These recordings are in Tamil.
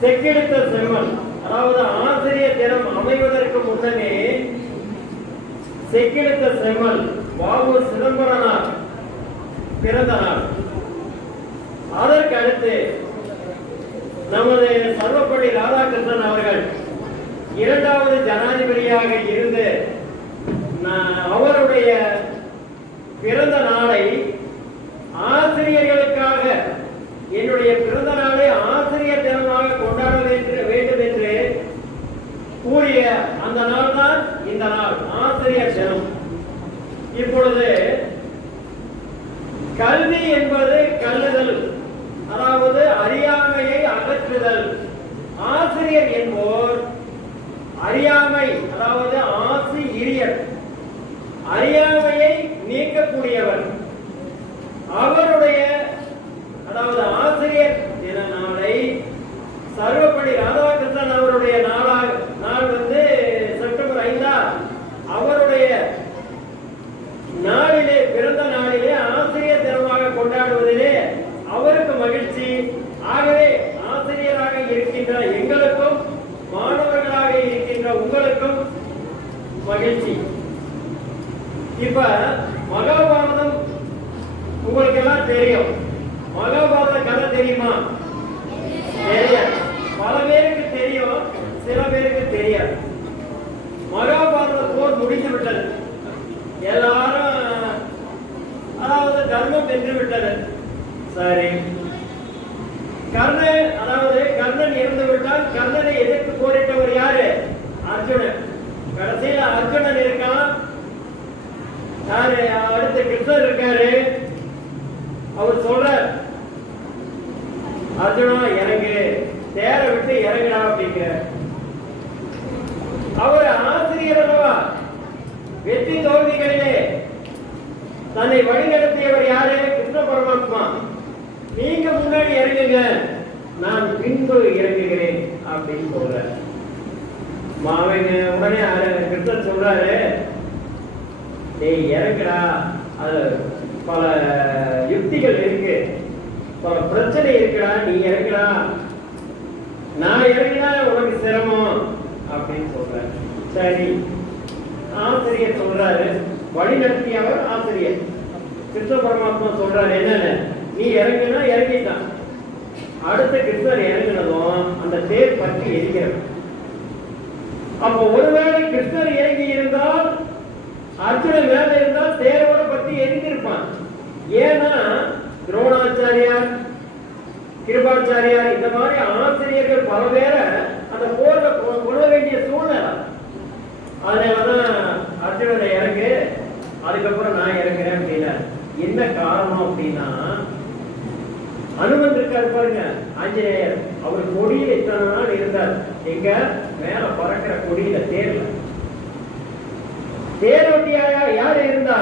செக்கெடுத்த செம்மல், அதாவது ஆசிரியர் தினம் அமைவதற்கு முன்னமே செக்கெடுத்த செம்மல் வாவு சிதம்பரனார் பிறந்த நாள். அதற்கு அடுத்து நமது சர்வப்பள்ளி ராதாகிருஷ்ணன் அவர்கள் இரண்டாவது ஜனாதிபதியாக இருந்து அவருடைய பிறந்த நாளை ஆசிரியர்களுக்காக என்னுடைய பிறந்த நாளை ஆசிரியர் தினமாக கொண்டாட வேண்டும் என்று கூறிய அந்த நாள் தான் இந்த நாள், ஆசிரியர் தினம். இப்பொழுது கல்வி என்பது கல்லுதல், அதாவது அறியாமையை அகற்றுதல். ஆசிரியர் என்போர் அறியாமை, அதாவது ஆசிரியர் அறியாமையை நீக்கக்கூடியவர். அவருடைய அதாவது ஆசிரியர் தின நாளை சர்வப்பள்ளி ராதாகிருஷ்ணன் அவருடைய நாள் வந்து செப்டம்பர் 5 அவருடைய நாளிலே, பிறந்த நாளிலே ஆசிரியர் தினமாக கொண்டாடுவதிலே அவருக்கு மகிழ்ச்சி. ஆகவே ஆசிரியராக இருக்கின்ற எங்களுக்கும் மாணவர்களாக இருக்கின்ற உங்களுக்கும் மகிழ்ச்சி. இப்ப மகாபாரதம் உங்களுக்கு எல்லாம் தெரியும். மகாபாரத கதை தெரியுமா? தெரியாது. பல பேருக்கு தெரியும், சில பேருக்கு தெரியாது. மகாபாரத போர் முடிந்து விட்டது. எல்லாரும் அதாவது தர்மம் வென்று விட்டது. சரி, கர்ணன், அதாவது கர்ணன் இறந்து விட்டால் கர்ணனை எதிர்த்து போரிட்டவர் யாரு? அர்ஜுனன். கடைசியில் அர்ஜுனன் இருக்கான். யாரு? அடுத்து கிருஷ்ணர் இருக்காரு. அவர் சொல்றார், அர்ஜுனா இறங்கு, தேர விட்டு இறங்குடா அப்படிங்கிற. அவர் ஆசிரியர் அல்லவா? வெற்றி தோல்விகளிலே தன்னை வழிநடத்தியவர் யாரு? கிருஷ்ண பரமாத்மா. நீங்க முன்னாடி இறங்குங்க, நான் பின்பு இறங்குகிறேன் அப்படின்னு சொல்ற. மாவன் உடனே கிருஷ்ணன் சொல்றாரு, நீ இறங்குடா, அது பல யுக்திகள் இருக்கு, பல பிரச்சனை இருக்குடா, நீ இறங்குடா, நான் இறங்கினா உனக்கு சிரமம் அப்படின்னு சொல்ற. சரி, ஆசிரியர் சொல்றாரு, வழி நடத்தியவர் ஆசிரியர் கிருஷ்ண பரமாத்மா சொல்றாரு, என்னன்னு, நீ இறங்குனா இறங்கிட்டான். அடுத்த கிருஷ்ணர் இறங்கினதும் அந்த தேர் பற்றி எரிக்கிறது. அப்போ ஒருவேளை கிருஷ்ணர் இறங்கி இருந்தால், அர்ஜுனன் மேல இருந்தால் தேரோட பற்றி எரிந்திருப்பான். ஏன்னா துரோணாச்சாரியார், கிருபாச்சாரியார், இந்த மாதிரி ஆசிரியர்கள் பல பேரை அந்த போர்ல கொள்ள வேண்டிய சூழ்நிலை. அதனாலதான் அர்ஜுனனை இறங்கு, அதுக்கப்புறம் நான் இறங்குறேன் அப்படின்னா. என்ன காரணம் அப்படின்னா, அனுமன் இருக்காரு பாருங்க, ஆஞ்சநேயர், அவர் கொடியில இத்தனை நாள் இருந்தார். எங்க மேல பறக்கிற கொடியில, தேர்ல. தேரோட்டியாக யார் இருந்தா?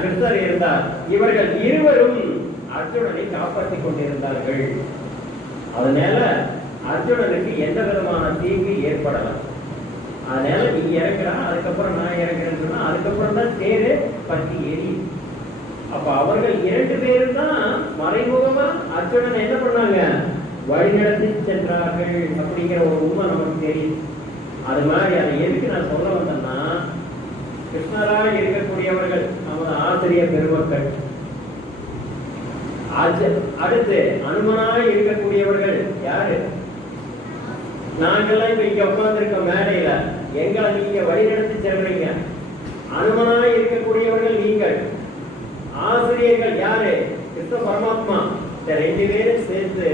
கிருஷ்ணர் இருந்தார். இவர்கள் இருவரும் அர்ஜுனனை காப்பாற்றிக் கொண்டிருந்தார்கள். அதனால அர்ஜுனனுக்கு எந்த விதமான தீங்கு ஏற்படலாம். அதனால நீ இறங்குறா, அதுக்கப்புறம் நான் இறங்குறேன்னு சொன்னா, அதுக்கப்புறம் தான் தேரு பற்றி எரியும். அப்ப அவர்கள் 2 பேரும் தான் மறைமுகமா அர்ஜுனன் என்ன பண்ணாங்க, வழிநடத்தி சென்றார்கள் அப்படிங்கிற ஒரு உண்மை நமக்கு தெரியும். அது மாதிரி அதை எதுக்கு நான் சொல்ல வந்தேன்னா, கிருஷ்ணராக இருக்கக்கூடியவர்கள் நமது ஆசிரியர் பெருமக்கள், அடுத்து அனுமனாக இருக்கக்கூடியவர்கள் யாரு? நாங்கெல்லாம் இப்ப இங்க உட்கார்ந்துருக்க மேடையில எங்களை நீங்க வழிநடத்தி செல்றீங்க. அனுமனாக இருக்கக்கூடியவர்கள் நீங்கள். ஆசிரியர்கள் யாரு? கிருஷ்ண பரமாத்மா. இந்த 2 பேரும் சேர்த்து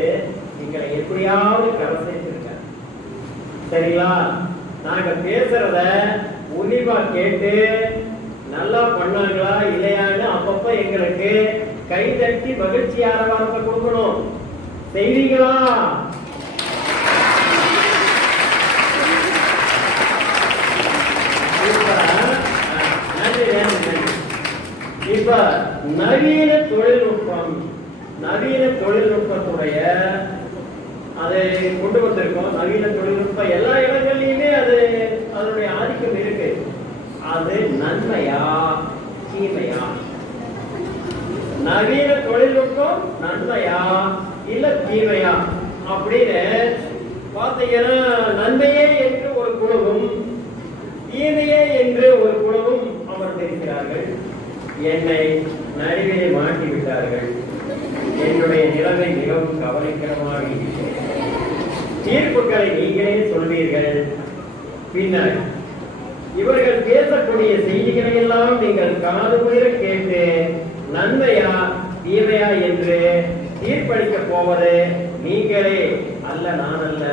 எங்களை எப்படியாவது கரை சேர்த்திருக்க. சரிங்களா? நாங்க பேசுறத உன்னிப்பா கேட்டு நல்லா பண்ணாங்களா இல்லையான்னு அப்பப்ப எங்களுக்கு கை தட்டி மகிழ்ச்சி ஆரவாரத்தை கொடுக்கணும். செய்வீங்களா? இப்ப நவீன தொழில்நுட்பம், நவீன தொழில்நுட்பத்துடைய அதை கொண்டு வந்திருக்கோம். நவீன தொழில்நுட்பம் எல்லா இடங்கள்லயுமே அது அதனுடைய ஆதிக்கம் இருக்கு. அது நன்மையா தீமையா? நவீன தொழில்நுட்பம் நன்மையா இல்ல தீமையா? அப்படின்னு பார்த்தீங்கன்னா நன்மையே என்று ஒரு குழுவும் தீமையே என்று ஒரு குழுவும் அமர்ந்திருக்கிறார்கள். என்னை நடுவே மாட்டி விட்டார்கள். என்னுடைய நிலைமை மிகவும் கவலைக்கிடமாக இருக்கிறது. தீர்ப்புகளை நீங்களே சொல்வீர்கள். பின்னர் இவர்கள் பேசக்கூடிய செய்திகளை எல்லாம் நீங்கள் காது குளிர கேட்டு நன்மையா தீமையா என்று தீர்ப்பளிக்க போவது நீங்களே அல்ல, நான் அல்ல.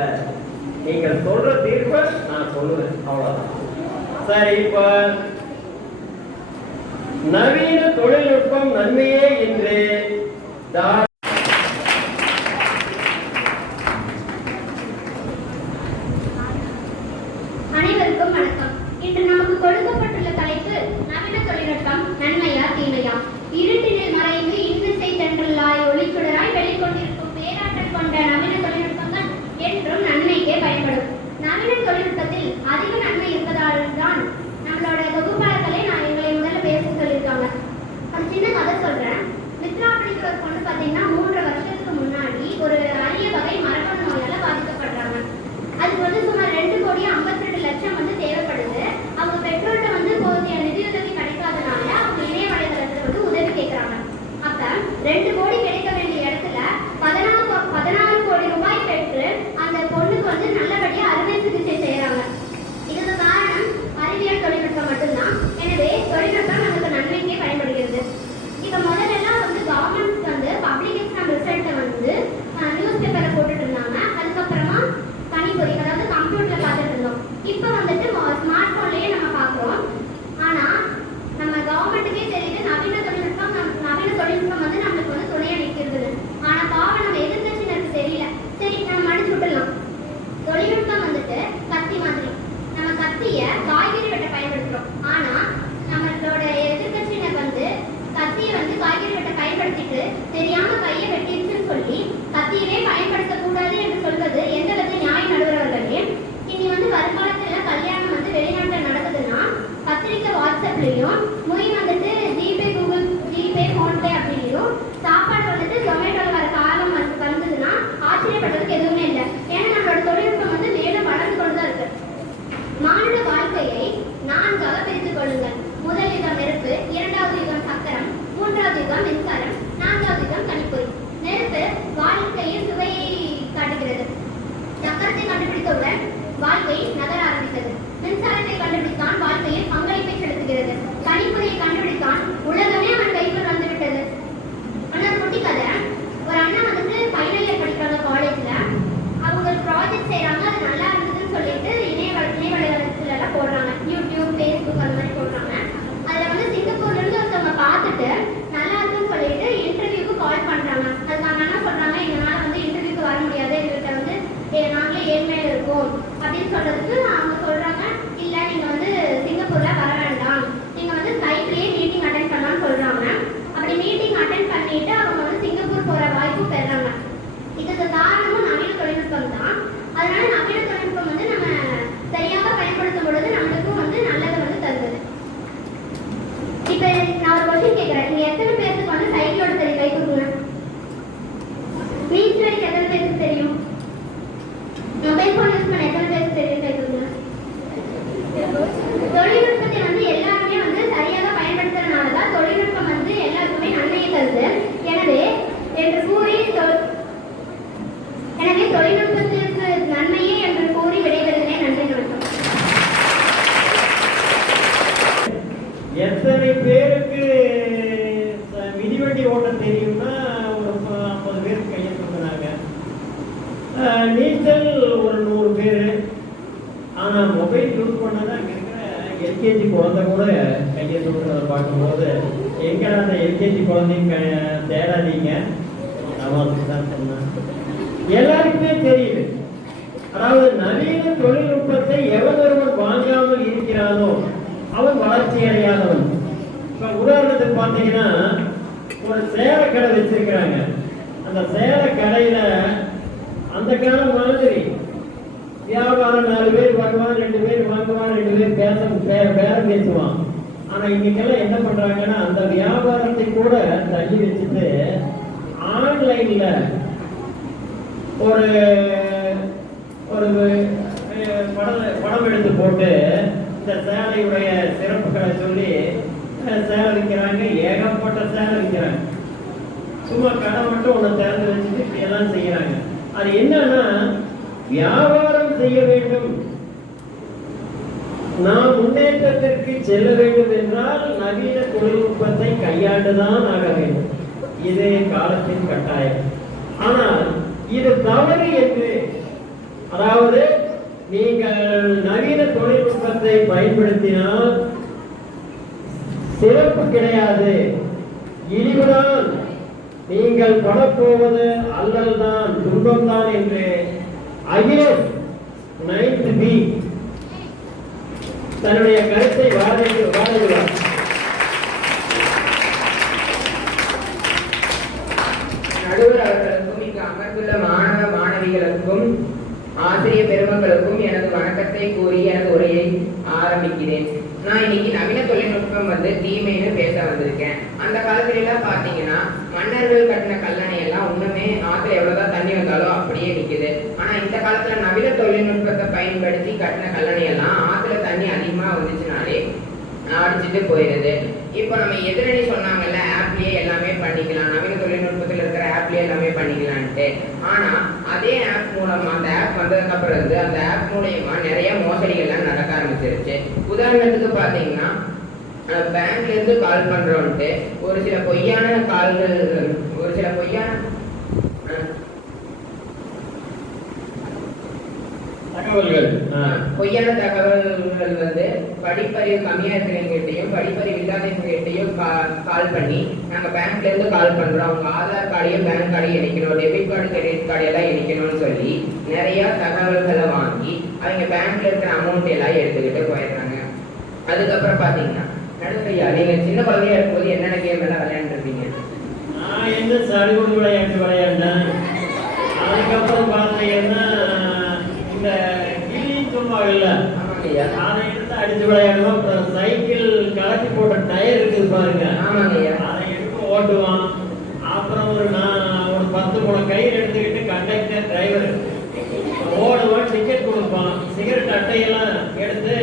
நீங்கள் சொல்ற தீர்ப்பை நான் சொல்லுவேன், அவ்வளவுதான். சரி, இப்ப நவீன தொழில்நுட்பம் நன்மையே என்று அனைவருக்கும் வணக்கம். இன்று நமக்கு கொடுக்கப்பட்டுள்ள தலைப்பு நவீன தொழில்நுட்பம் நன்மையா தீமையா. இருட்டினில் மறைந்து இன்னிசை தென்றலாய் ஒளிச்சுடராய் வெளிக்கொண்டிருக்கும் பேராற்றல் கொண்ட நவீன தொழில்நுட்பங்கள் என்றும் நன்மைக்கே பயன்படும். நவீன தொழில்நுட்பத்தில் அதிக நன்மை இருப்பதால் தான் நம்மளோட வகுப்பாளர்களே எங்களை முதல்ல பேச சொல்லியிருக்காங்க. ஒரு சின்ன கதை சொல்றேன். மித்ரா அப்படிங்கிற ஒரு பொண்ணு பார்த்தீங்கன்னா 3 வருஷத்துக்கு முன்னாடி ஒரு அரிய வகை மரபணு நோயால பாதிக்கப்படுறாங்க. அதுக்கு வந்து சுமார் 2,52,00,000 தேவைப்படுது. அவங்க பெற்றோர்கிட்ட போதிய நிதியுதவி கிடைக்காதனால அவங்க இணைய வலைதளத்துல உதவி கேட்கறாங்க. அப்ப 2 கோடி கிடைக்க வேண்டிய இடத்துல 16 கோடி ரூபாய் பெற்று அந்த பொண்ணுக்கு நல்லபடியா அறுவை சிகிச்சை செய்யறாங்க. இதுக்கு காரணம் அறிவியல் தொழில்நுட்பம் மட்டும்தான். எனவே தொழில்நுட்பம் நமக்கு நன்மைக்கே பயன்படுகிறது. இப்ப முதல்ல எல்லாம் கவர்மெண்ட் பப்ளிக் எக்ஸாம் ரிசல்ட்டை நியூஸ் பேப்பர்ல போட்டுட்டு இருந்தாங்க. அதுக்கப்புறமா கணிப்பொறி, அதாவது கம்ப்யூட்டர்ல பார்த்துட்டு இருந்தோம். இப்ப ஸ்மார்ட் போன்லயே நம்ம பார்க்கிறோம். ஆனா நம்ம கவர்மெண்ட்டுக்கே தெரியுது நவீன தொழில்நுட்பம் நம்மளுக்கு துணையா நிற்கிறது. ஆனா பாவம் நம்ம எதிர்கட்சியினருக்கு தெரியல. சரி, நம்ம மடிச்சு விட்டுலாம். தொழில்நுட்பம் கத்தி மாதிரி. நம்ம கத்திய காய்கறி வெட்ட பயன்படுத்துறோம். ஆனா நம்மளோட எதிர்கட்சியினர் கத்திய காய்கறி வெட்ட பயன்படுத்திட்டு தெரியாம கையை வெட்டிருச்சுன்னு சொல்லி கத்தியவே பயன்படுத்த கூடாது என்று சொல்வது எந்த அளவுக்கு நியாயம் நடுவர்களே. இனி வருங்காலத்துல கல்யாணம் வெளிநாட்டுல நடக்குதுன்னா பத்திரிக்கை வாட்ஸ்அப்லயும் மொய் ஜிபே, கூகுள் ஜிபே, போன்பே அப்படின்லையும் சாப்பாடு ஜொமேட்டோல வர காலம் வந்ததுன்னா ஆச்சரியப்படுறதுக்கு எதுவுமே இல்லை. ஏன்னா நம்மளோட தொழில்நுட்பம் மேலும் வளர்ந்து கொண்டுதான் இருக்கு. மானுட வாழ்க்கையை 4ஆக பிரித்துக் கொள்ளுங்கள். முதல் யுகம் நெருப்பு, 2வது யுகம் சக்கரம், 3வது யுகம் மின்சாரம், 4வது யுகம் கணிப்பொறி. நெருப்பு வாழ்க்கையில் சுவையை காட்டுகிறது. சக்கரத்தை கண்டுபிடித்தவுடன் வாழ்க்கை நகர ஆரம்பித்தது. மின்சாரத்தை கண்டுபிடித்தான், வாழ்க்கையில் பங்களிப்பை செலுத்துகிறது. கணிப்பொறியை கண்டுபிடித்தான், உலகமே அவன் கைக்குள் வந்துவிட்டது. ஆனால் குட்டி கதை, ஒரு அண்ணன் ஃபைனல் இயர் படிக்கிறாங்க காலேஜ்ல. அவங்க ப்ராஜெக்ட் செய்யறாங்க, அது நல்லா இருந்ததுன்னு சொல்லிட்டு இணையவளத்துல எல்லாம் போடுறாங்க. யூடியூப், ஃபேஸ்புக் அந்த மாதிரி போடுறாங்க. அதுல சிங்கப்பூர்ல இருந்து ஒருத்தவங்க பார்த்துட்டு நல்லா இருக்குன்னு சொல்லிட்டு இன்டர்வியூக்கு கால் பண்றாங்க. அதுக்கு அவங்க என்ன சொல்றாங்க, எங்களால இன்டர்வியூக்கு வர முடியாது, எங்கள்கிட்ட நாங்களே ஏழ்மையில இருக்கோம் அப்படின்னு சொல்றதுக்கு அவங்க சொல்றாங்க, இல்ல நீங்க சிங்கப்பூர்ல வர வேண்டாம், நீங்க ஸ்கைப்லயே மீட்டிங் அட்டென்ட் பண்ணலாம்னு சொல்றாங்க. அப்படி மீட்டிங் அட்டென்ட் பண்ணிட்டு அவங்க சிங்கப்பூர் போற வாய்ப்பு பெறாங்க. இதுக்கு காரணமும் நவீன தொழில்நுட்பம் தான். அதனால நவீன தொழில்நுட்பம் நம்ம சரியாக பயன்படுத்தும் பொழுது நம்மளுக்கும் நல்லது தருது. இப்ப நான் ஒரு கொஸ்டின் கேட்கிறேன். நீங்க எத்தனை பேருக்கு சைக்கிள் ஓட்ட தெரியும்? கை கொடுங்க. நீச்சல் அடிக்க எத்தனை பேருக்கு தெரியும்? மொபைல் போன் யூஸ் பண்ண எத்தனை பேருக்கு தெரியும்? கை கொடுங்க. தொழில்நுட்பத்தை எல்லாருமே சரியாக பயன்படுத்துறதுனாலதான் தொழில்நுட்பம் எல்லாருக்குமே நன்மையை தருது. எனவே தொழில்நுட்பத்திற்கு நன்மையே என்று கூறி விடைபெறுகிறேன். நன்றி, வணக்கம். எத்தனை பேருக்கு மிதிவண்டி ஓட்ட தெரியும்னா ஒரு 50 பேருக்கு கையை தூக்குறாங்க. நீச்சல் ஒரு 100 பேர். ஆனா மொபைல் யூஸ் பண்ணதான் அங்க இருக்கிற எல்கேஜி குழந்தை கூட கையை தூக்குறதை பார்க்கும்போது எங்கடா அந்த எல்கேஜி குழந்தைங்க தேடாதீங்க, அவங்களுக்கு தான் சொன்னேன். எல்லாருக்குமே தெரியுது. அதாவது நவீன தொழில்நுட்பத்தை எவன் ஒருவன் வாங்காமல் இருக்கிறானோ அவன் வளர்ச்சி அடையாதவன். இப்ப உதாரணத்துக்கு பார்த்தீங்கன்னா ஒரு சேலை கடை வச்சிருக்கிறாங்க. அந்த சேலை கடையில அந்த காலம் மாதிரி வியாபாரம் 4 பேர் வருவான், 2 பேர் வாங்குவான், 2 பேர் பேரம் பேசுவான். ஆனா இன்னைக்கெல்லாம் என்ன பண்றாங்கன்னா அந்த வியாபாரத்தை கூட தள்ளி வச்சுட்டு ஆன்லைன்ல ஒரு ஒரு படம் எடுத்து போட்டு இந்த சேலையுடைய சிறப்புகளை சொல்லி சேலை விற்கிறாங்க, ஏகப்பட்ட சேலை விற்கிறாங்க. சும்மா கடை மட்டும் ஒன்று திறந்து வச்சுட்டு இப்படியெல்லாம் செய்யறாங்க. அது என்னன்னா, வியாபாரம் செய்ய வேண்டும், நாம் முன்னேற்றத்திற்கு செல்ல வேண்டும் என்றால் நவீன தொழில்நுட்பத்தை கையாண்டுதான் ஆக வேண்டும். இது காலத்தின் கட்டாயம். ஆனால் இது தவறு என்று, அதாவது நீங்கள் நவீன தொழில்நுட்பத்தை பயன்படுத்தினால் சிறப்பு கிடையாது, இழிவுதான், நீங்கள் படப்போவது அல்லல்தான், துன்பம்தான் என்று அகிலேஷ் 9th B தன்னுடைய கருத்தை வாதிடுவார். நடுவர் அவர்களுக்கும் இங்கு அமர்ந்துள்ள மாணவ மாணவிகளுக்கும் ஆசிரிய பெருமக்களுக்கும் எனது வணக்கத்தை கூறி எனது உரையை ஆரம்பிக்கிறேன். நான் இன்னைக்கு நவீன தொழில்நுட்பம் தீமைன்னு பேச வந்திருக்கேன். அந்த காலத்துல எல்லாம் பாத்தீங்கன்னா மன்னர்கள் கட்டின கல்லணை எல்லாம் இன்னுமே ஆத்துல எவ்வளவுதான் தண்ணி வந்தாலும் அப்படியே நிக்குது. ஆனா இந்த காலத்துல நவீன தொழில்நுட்பத்தை பயன்படுத்தி கட்டின கல்லணை எல்லாம் ஆத்துல தண்ணி அதிகமா வந்துச்சுனாலே அடிச்சுட்டு போயிடுது. இப்போ நம்ம எதிரணி சொன்னாங்கல்ல, ஆப்லயே எல்லாமே பண்ணிக்கலாம், நவீன தொழில்நுட்பத்தில் இருக்கிற ஆப்லயே எல்லாமே பண்ணிக்கலான்ட்டு. ஆனா அதே ஆப் மூலமா, அந்த ஆப் வந்ததுக்கு அப்புறம் அந்த ஆப் மூலயமா நிறைய மோசடிகள்லாம் நடக்க ஆரம்பிச்சிருச்சு. உதாரணத்துக்கு பாத்தீங்கன்னா, பேங்க்ல இருந்து கால் பண்றோன்ட்டு ஒரு சில பொய்யான தகவல்கள் படிப்பறிவு கம்மியா இருக்கிறவங்ககிட்டையும் படிப்பறிவு இல்லாதவங்ககிட்டையும் கால் பண்ணி, நாங்க பேங்க்ல இருந்து கால் பண்றோம், அவங்க ஆதார் கார்டையும் பேங்க் கார்டையும் இணைக்கணும், டெபிட் கார்டு கிரெடிட் கார்டு எல்லாம் இணைக்கணும்னு சொல்லி நிறைய தகவல்களை வாங்கி அவங்க பேங்க்ல இருக்கிற அமௌண்ட் எல்லாம் எடுத்துக்கிட்டு போயிடுறாங்க. அதுக்கப்புறம் பாத்தீங்கன்னா, நடுவரையா நீங்க சின்ன குழந்தையா இருக்கும்போது என்னென்ன கேம் எல்லாம் விளையாண்டுருப்பீங்க? நான் என்ன சடுகுடு விளையாண்டேன். அதுக்கப்புறம் பாத்தீங்கன்னா இந்த இல்ல அதை எடுத்து அடிச்சு விளையாடுவோம். அப்புறம் சைக்கிள் கலட்டி போட்ட டயர் இருக்குது பாருங்க, அதை எடுத்து ஓட்டுவான். அப்புறம் ஒரு 10 முனை கயிறு எடுத்துக்கிட்டு கண்டக்டர் டிரைவர் ஓடுவான், டிக்கெட் கொடுப்பான், சிகரெட் அட்டையெல்லாம் எடுத்து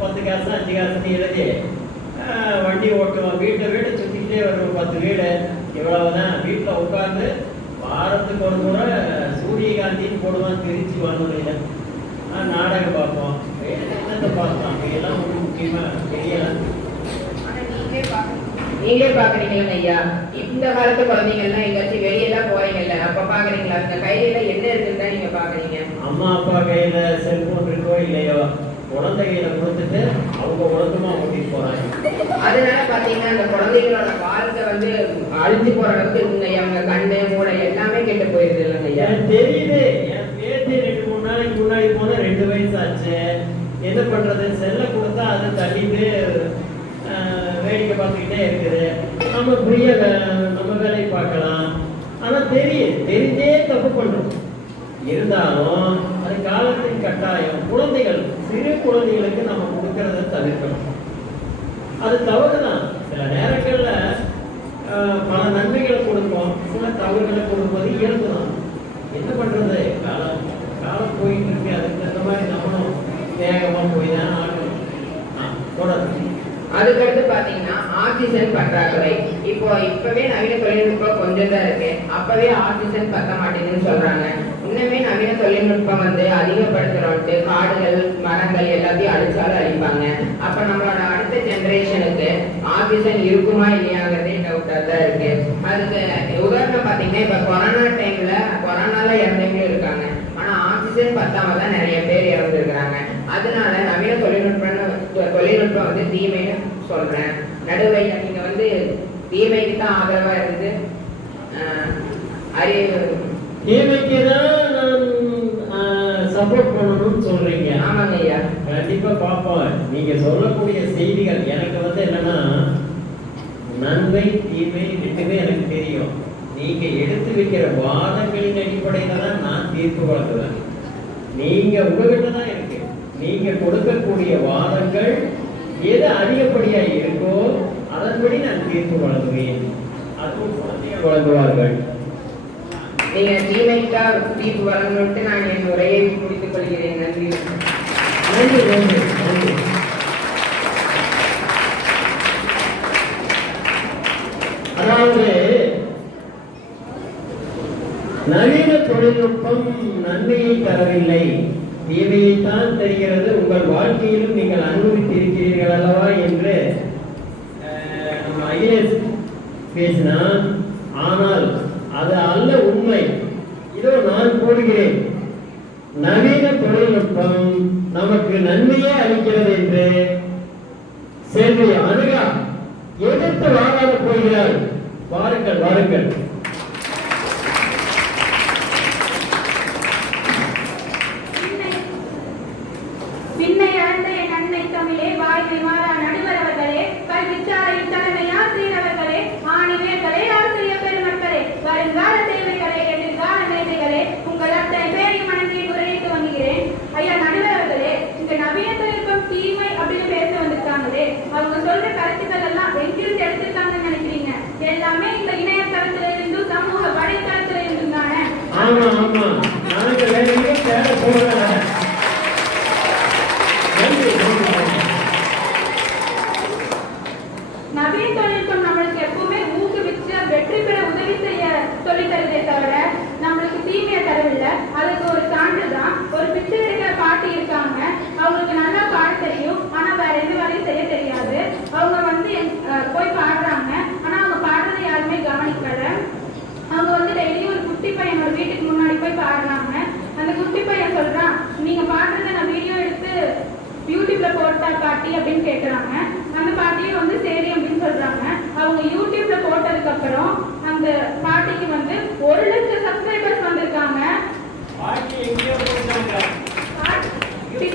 10 காசு 5 காசுன்னு எழுதி வண்டி ஓட்டுவான். வீட்டை சுத்திக்கிட்டே வருவோம், 10 வீடு. இவ்வளவுதான். வீட்டில் உட்கார்ந்து வாரத்துக்கு ஒரு முறை சூரியகாந்தின்னு போடுவான் திருச்சி வானொலியில. நாடகம் பார்ப்போம், என்னத்தை பார்த்தோம், அப்படியெல்லாம் ஒரு முக்கியமா தெரியல. நீங்களே பாக்குறீங்களா ஐயா, இந்த காலத்து குழந்தைங்க எல்லாம் எங்காச்சும் வெளியெல்லாம் போறீங்கல்ல, அப்ப பாக்குறீங்களா இந்த கையில என்ன இருக்குன்னு நீங்க பாக்குறீங்க? அம்மா அப்பா கையில செல்போன் இருக்கோ இல்லையோ, குழந்தைகளை கொடுத்துட்டு அவங்க ஒழுக்கமா ஓட்டிட்டு போறாங்க. அதனால பாத்தீங்கன்னா அந்த குழந்தைகளோட வாழ்க்கை அழிஞ்சு போற அளவுக்கு அவங்க கண்ணு மூளை எல்லாமே கெட்டு போயிருது இல்லைங்க ஐயா? தெரியுது. என் பேச்சு 2-3 நாளைக்கு முன்னாடி போன 2 வயசு ஆச்சு. என்ன பண்றது, செல்ல கொடுத்தா அதை தள்ளிட்டு வேடிக்கை பார்த்துக்கிட்டே இருக்குது. நம்ம ஃப்ரீயா நம்ம வேலையை பார்க்கலாம். ஆனா தெரிஞ்சே தப்பு பண்றோம். இருந்தாலும் அது காலத்தின் கட்டாயம். குழந்தைகள், சிறு குழந்தைகளுக்கு நம்ம கொடுக்கறத தவிர்க்கணும். அது தவறுதான். சில நேரங்கள்ல பல நன்மைகளை கொடுப்போம், சில தவறுகளை கொடுப்பது இயல்புதான். என்ன பண்றது, காலம் போயிட்டு இருக்கு. அதுக்கு தகுந்த மாதிரி நம்மளும் வேகமா போய் தான் ஆகணும். தொடர்ந்து அதுக்கடுத்து பாத்தீங்கன்னா ஆக்சிஜன் பற்றாக்குறை. இப்பவே நவீன தொழில்நுட்பம் கொஞ்சம் தான் இருக்கு, அப்பவே ஆக்சிஜன் பத்த மாட்டேங்குதுன்னு சொல்றாங்க. இன்னுமே நவீன தொழில்நுட்பம் அதிகப்படுத்துறோன்ட்டு காடுகள் மரங்கள் எல்லாத்தையும் அழிச்சாலும் அழிப்பாங்க. அப்ப நம்மளோட அடுத்த ஜெனரேஷனுக்கு ஆக்சிஜன் இருக்குமா இல்லையாங்கிறதே டவுட்டா தான் இருக்கு. அதுக்கு உதாரணம் பாத்தீங்கன்னா, இப்ப கொரோனால இறந்தவங்களும் இருக்காங்க. ஆனா ஆக்சிஜன் பத்தாம தான் நிறைய பேர் இறந்துருக்கிறாங்க. அதனால நவீன தொழில்நுட்பம் தீமைன்னு சொல்றேன். நடுவை நீங்க தீமைக்கு தான் ஆதரவா இருந்து தீமைக்கு தான் நான் சப்போர்ட் பண்ணணும்னு சொல்றீங்க. ஆமாங்க ஐயா, கண்டிப்பா பார்ப்போம். நீங்க சொல்லக்கூடிய செய்திகள் எனக்கு என்னன்னா, நன்மை தீமை ரெண்டுமே எனக்கு தெரியும். நீங்க எடுத்து வைக்கிற வாதங்களின் அடிப்படையில தான் நான் தீர்ப்பு வழங்குவேன். நீங்க உங்ககிட்ட தான் இருக்கு. நீங்க கொடுக்கக்கூடிய வாதங்கள் எது அதிகப்படியா இருக்கோ அதன்படி நான் தீர்ப்பு வழங்குவேன். அதுவும் குழந்தைகள் வழங்குவார்கள். நீங்க தீமைக்கா தீர்ப்பு வழங்கணும்ட்டு நான் என் உரையை முடித்துக் கொள்கிறேன். நன்றி. நன்றி நன்றி நன்றி. அதாவது நவீன தொழில்நுட்பம் நன்மையை தரவில்லை, தீமையைத்தான் தெரிகிறது. உங்கள் வாழ்க்கையிலும் நீங்கள் அனுபவித்திருக்கிறீர்கள் அல்லவா என்று நம்ம அகிலேஷ் பேசினான். ஆனால் அது அல்ல உண்மை. இதோ நான் கூறுகிறேன், நவீன தொழில்நுட்பம் நமக்கு நன்மையே அளிக்கிறது என்று செல்வி அனுகா எதிர்த்து வாழாத போகிறார். வாருங்கள் வாருங்கள். விண்ணை அளந்த என் அன்னை தமிழே, வாழ்வை மாறா நடுவர் அவர்களே, கல்விச்சாலையின் தலைமை ஆசிரியர் அவர்களே, ஆணிவேர்களே, ஆசிரியர் பெருமக்களே, வருங்கால தேவைகளே, எதிர்கால மேதைகளே, உங்கள் அத்தனை பேரையும் வணங்கி உரையை துவங்குகிறேன். ஐயா நடுவர் அவர்களே, இந்த நவீன தொழில்நுட்பம் தீமை அப்படின்னு பேச வந்திருக்காங்களே, அவங்க சொல்ற கருத்துக்கள் எல்லாம் எங்கிருந்து எடுத்திருக்காங்கன்னு நினைக்கிறீங்க? எல்லாமே இந்த இணையதளத்துல இருந்தும் சமூக வலைத்தளத்துல இருந்தும் தானே? ஆமா ஆமா, நாங்க வேற எங்கேயும் தேட போகல. நவீன தொழில்நுட்பம் நம்மளுக்கு எப்பவுமே ஊக்குவிச்சு வெற்றி பெற உதவி செய்ய சொல்லி தருதே தவிர நம்மளுக்கு தீமையை தரவில்லை. அதுக்கு ஒரு சான்று தான். ஒரு பிச்சை எடுக்கிற பாட்டி இருக்காங்க, அவங்களுக்கு நல்லா பாட தெரியும், ஆனா வேற எந்த வேலையும் செய்ய தெரியாது. அவங்க வந்து போய் பாடுறாங்க, ஆனா அவங்க பாடுறதை யாருமே கவனிக்கல. அவங்க வந்து டெய்லியும் ஒரு குட்டி பையனோட வீட்டுக்கு முன்னாடி போய் பாடுறாங்க. அந்த குட்டி பையன் சொல்றான், நீங்க பாடுறத நான் வீடியோ எடுத்து யூடியூப்ல போட்டா பாட்டி அப்படின்னு கேட்கறாங்க. அந்த பாட்டியும் வந்து சரி அப்படின்னு சொல்றாங்க. அவங்க யூடியூப்ல போட்டதுக்கு அப்புறம் அந்த பாட்டிக்கு வந்து 1,00,000 சப்ஸ்கிரைபர்ஸ் வந்திருக்காங்க.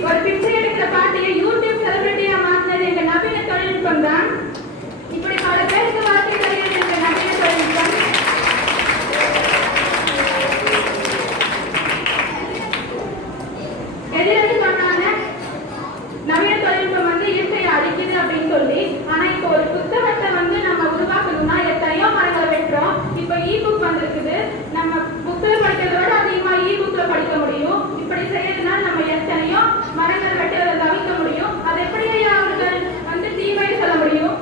ஒரு பிச்சை எடுக்கிற பாட்டியை யூடியூப் செலிபிரிட்டியா மாத்தினது எங்க நவீன தொழில்நுட்பம் தான். இப்படி பல பேருக்கு வாழ்க்கை தருகிறது எங்க நவீன தொழில்நுட்பம். எதிர்த்து சொன்னாங்க நவீன தொழில்நுட்பம் வந்து இயற்கையை அழிக்குது அப்படின்னு சொல்லி. ஆனா இப்போ ஒரு புத்தகத்தை வந்து நம்ம உருவாக்கணும்னா எத்தனையோ மரங்களை வெட்டுறோம். இப்போ இ-புக் வந்திருக்குது, நம்ம புத்தகம் படிக்கிறதோட அதிகமா இ-புக்ல படிக்க முடியும். இப்படி செய்யறதுனால நம்ம எத்தனையோ மரங்கள் வெட்டுறதை தவிர்க்க முடியும். அது எப்படி அவர்கள் வந்து தீமையை சொல்ல முடியும்?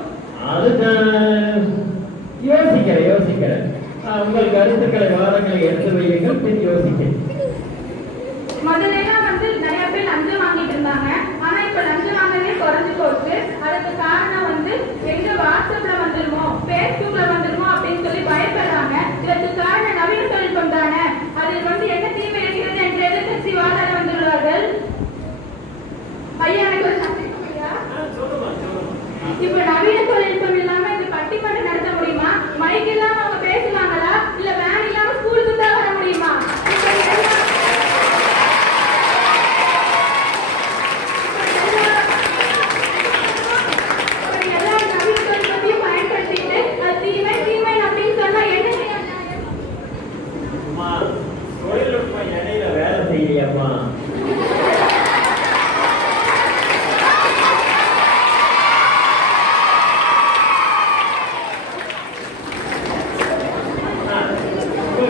அதுதான் யோசிக்கிறேன். உங்கள் கருத்துக்களை வாதங்களை எடுத்து வையுங்கள், பின் யோசிக்கிறேன். முதல்ல வந்து நிறைய பேர் லஞ்சம் வாங்கிட்டு இருந்தாங்க, ஆனா இப்ப லஞ்சம் வாங்கவே குறைஞ்சு போச்சு. அதுக்கு காரணம் வந்து எங்க வாட்ஸ்அப்ல வந்துருமோ பேஸ்புக்ல வந்துருமோ அப்படின்னு சொல்லி பயப்படுறாங்க. இதற்கு காரணம் நவீன தொழில்நுட்பம் தானே. அதில் வந்து என்ன தீமை இருக்கிறது என்று எதிர்கட்சி வாதாட வந்துள்ளார்கள். ஐயா எனக்கு ஒரு சந்தேகம் ஐயா. இப்ப நவீன தொழில்நுட்பம் இல்லாம இந்த பட்டிமன்றம் நடத்த முடியுமா? மைக் இல்லாம அவங்க பேசுவாங்களா? இல்ல வேன் இல்லாம ஸ்கூலுக்கு தான் வர முடியுமா? தொழில்நுட்பம் இடையில வேலை செய்யலையம்மா.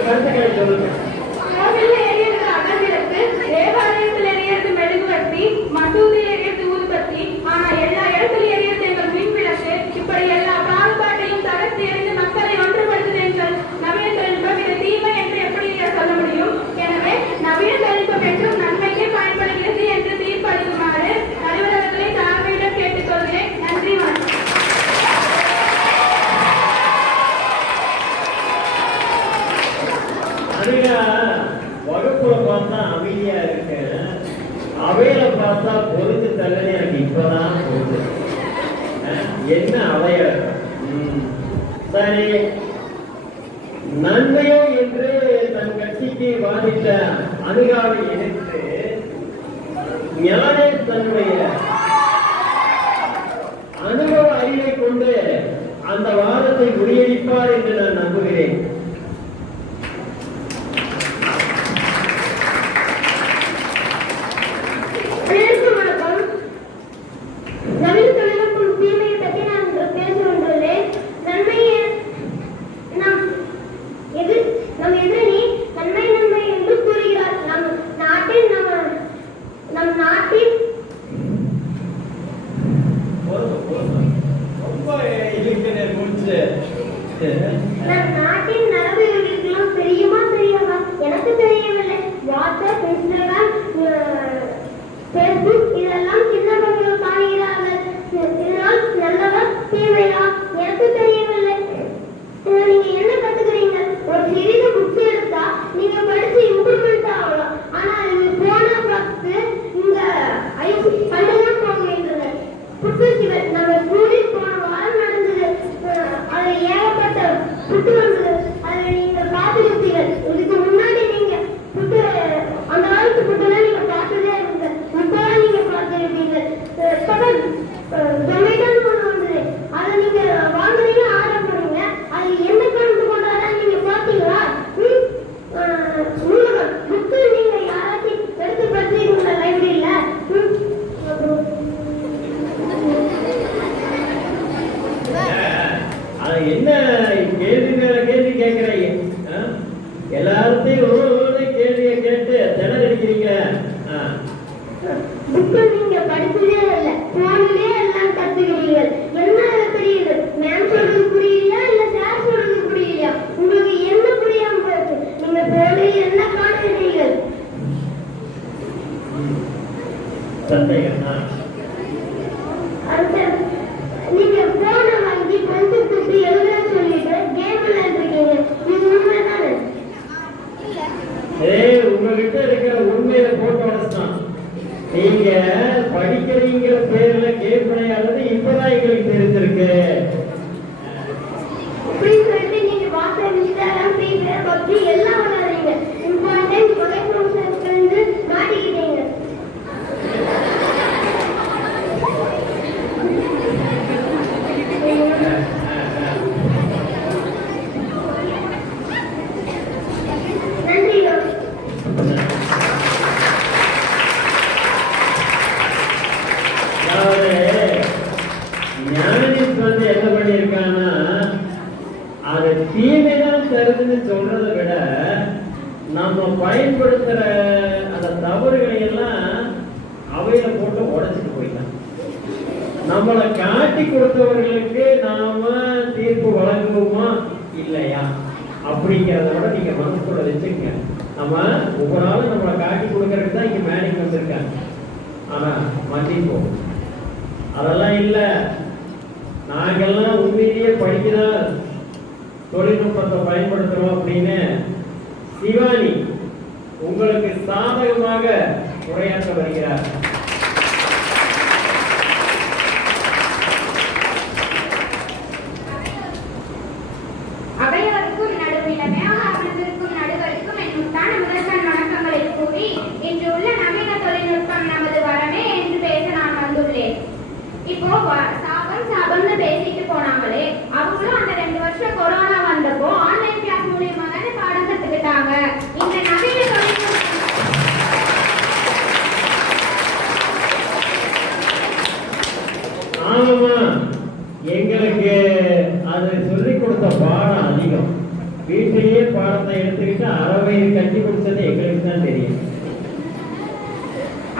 கருத்துக்களை சொல்லுங்க. கோவில்ல எரியறது அகல்விளக்கு, தேவாலயத்தில் எரியறது மெழுகுவர்த்தி, மசூதியில் எரியறது ஊதுபத்தி, ஆனா எல்லா இடத்துலயும் எரியறது எங்கள் மின் விளக்கு. இப்படி எல்லா பாகுபாட்டையும் தகர்த்து எறிந்து மக்களை ஒன்றுபடுத்துது எங்கள் நவீன தொழில்நுட்பம். இது தீமை என்று எப்படி சொல்ல முடியும்? எனவே நவீன தொழில்நுட்பம் என்றும் நன்மைக்கே பயன்படுகிறது என்று தீர்ப்பளிக்குமாறு நடுவர்களை தாழ்மையுடன் கேட்டுக்கொள்கிறேன். நன்றி, வணக்கம். வகுப்புல பார்த்தா அமைதியா இருக்கு, அவையில பார்த்தா பொறுத்து தள்ளனே. எனக்கு இப்பதான் போகுது என்ன அவைய. சரி, நன்மையோ என்று தன் கட்சிக்கு வாதிட்ட அனுகாவை எதிர்த்து ஞானே தன்னுடைய அனுபவ அறிவை கொண்டு அந்த வாதத்தை முறியடிப்பார் என்று நான் நம்புகிறேன். நவீன தொழில்நுட்பம் தீமையை பற்றி நான் பேச வந்துள்ளேன். நன்மையை நம் எதிரணி சந்தேகம் தான். நீங்க போன வாங்கி பந்து குட்டி எழுத சொல்லிட்டு கேம் விளையாடுறீங்க. இது உண்மைதானே? உங்ககிட்ட இருக்கிற உண்மையை போட்டு உடச்சுதான். நீங்க படிக்கிறீங்கிற பேர்ல கேம் விளையாடுறது இப்பதான் எங்களுக்கு தெரிஞ்சிருக்கு. இப்படி சொல்லிட்டு நீங்க WhatsApp, Instagram, free fire, PUBG எல்லாம் விளையாடுறீங்க. இம்பார்ட்டன்ட் கொலைப்ரோசன்ஸ்ல மாட்டிக்கிட்டீங்க. நன்றி. ஞானிஸ் வந்து என்ன பண்ணியிருக்கான்னா, அது தீமைதான் தருதுன்னு சொல்றதை விட நம்ம பயன்படுத்துற அந்த தவறுகளை எல்லாம் அவையில போட்டு உடைச்சிட்டு போயிட்டான். நம்மளை காட்டி கொடுத்தவர்களுக்கு நாம தீர்ப்பு வழங்குவோமா இல்லையா அப்படிங்கிறத விட நீங்க மனசுக்குள்ள வச்சுக்கங்க. நம்ம ஒவ்வொரு நாளும் நம்மளை காட்டி கொடுக்கறதுக்கு தான் இங்க மேனிங் வந்திருக்காங்க. ஆனா மன்னிப்போம், அதெல்லாம் இல்ல. நாங்கெல்லாம் உண்மையிலேயே படிக்கிறோம், தொழில்நுட்பத்தை பயன்படுத்துறோம் அப்படின்னு சிவானி உங்களுக்கு சாதகமாக உரையாற்ற வருகிறார். அவையோருக்கும் நடுவிலமையாக அமர்ந்திருக்கும் நடுவருக்கும் என் முத்தான முதற்கண் வணக்கங்களை கூறி இன்று உள்ள நவீன தொழில்நுட்பம் நமது வரமே என்று பேச நான் வந்துள்ளேன். இப்போ சாபம்னு பேசிட்டு போனாங்களே, அவங்களும் அந்த 2 வருஷம் கொரோனா வந்தப்போ ஆன்லைன் கிளாஸ் மூலியமா தானே பாடம் கத்துக்கிட்டாங்க. இந்த நவீன தொழில்நுட்பம் ஆமா, எங்களுக்கு அது சொல்லிக் கொடுத்த பாடம் அதிகம். வீட்டிலேயே பாடத்தை எடுத்துக்கிட்டு அறவையில் கட்டி குடிச்சது எங்களுக்கு தான் தெரியும்.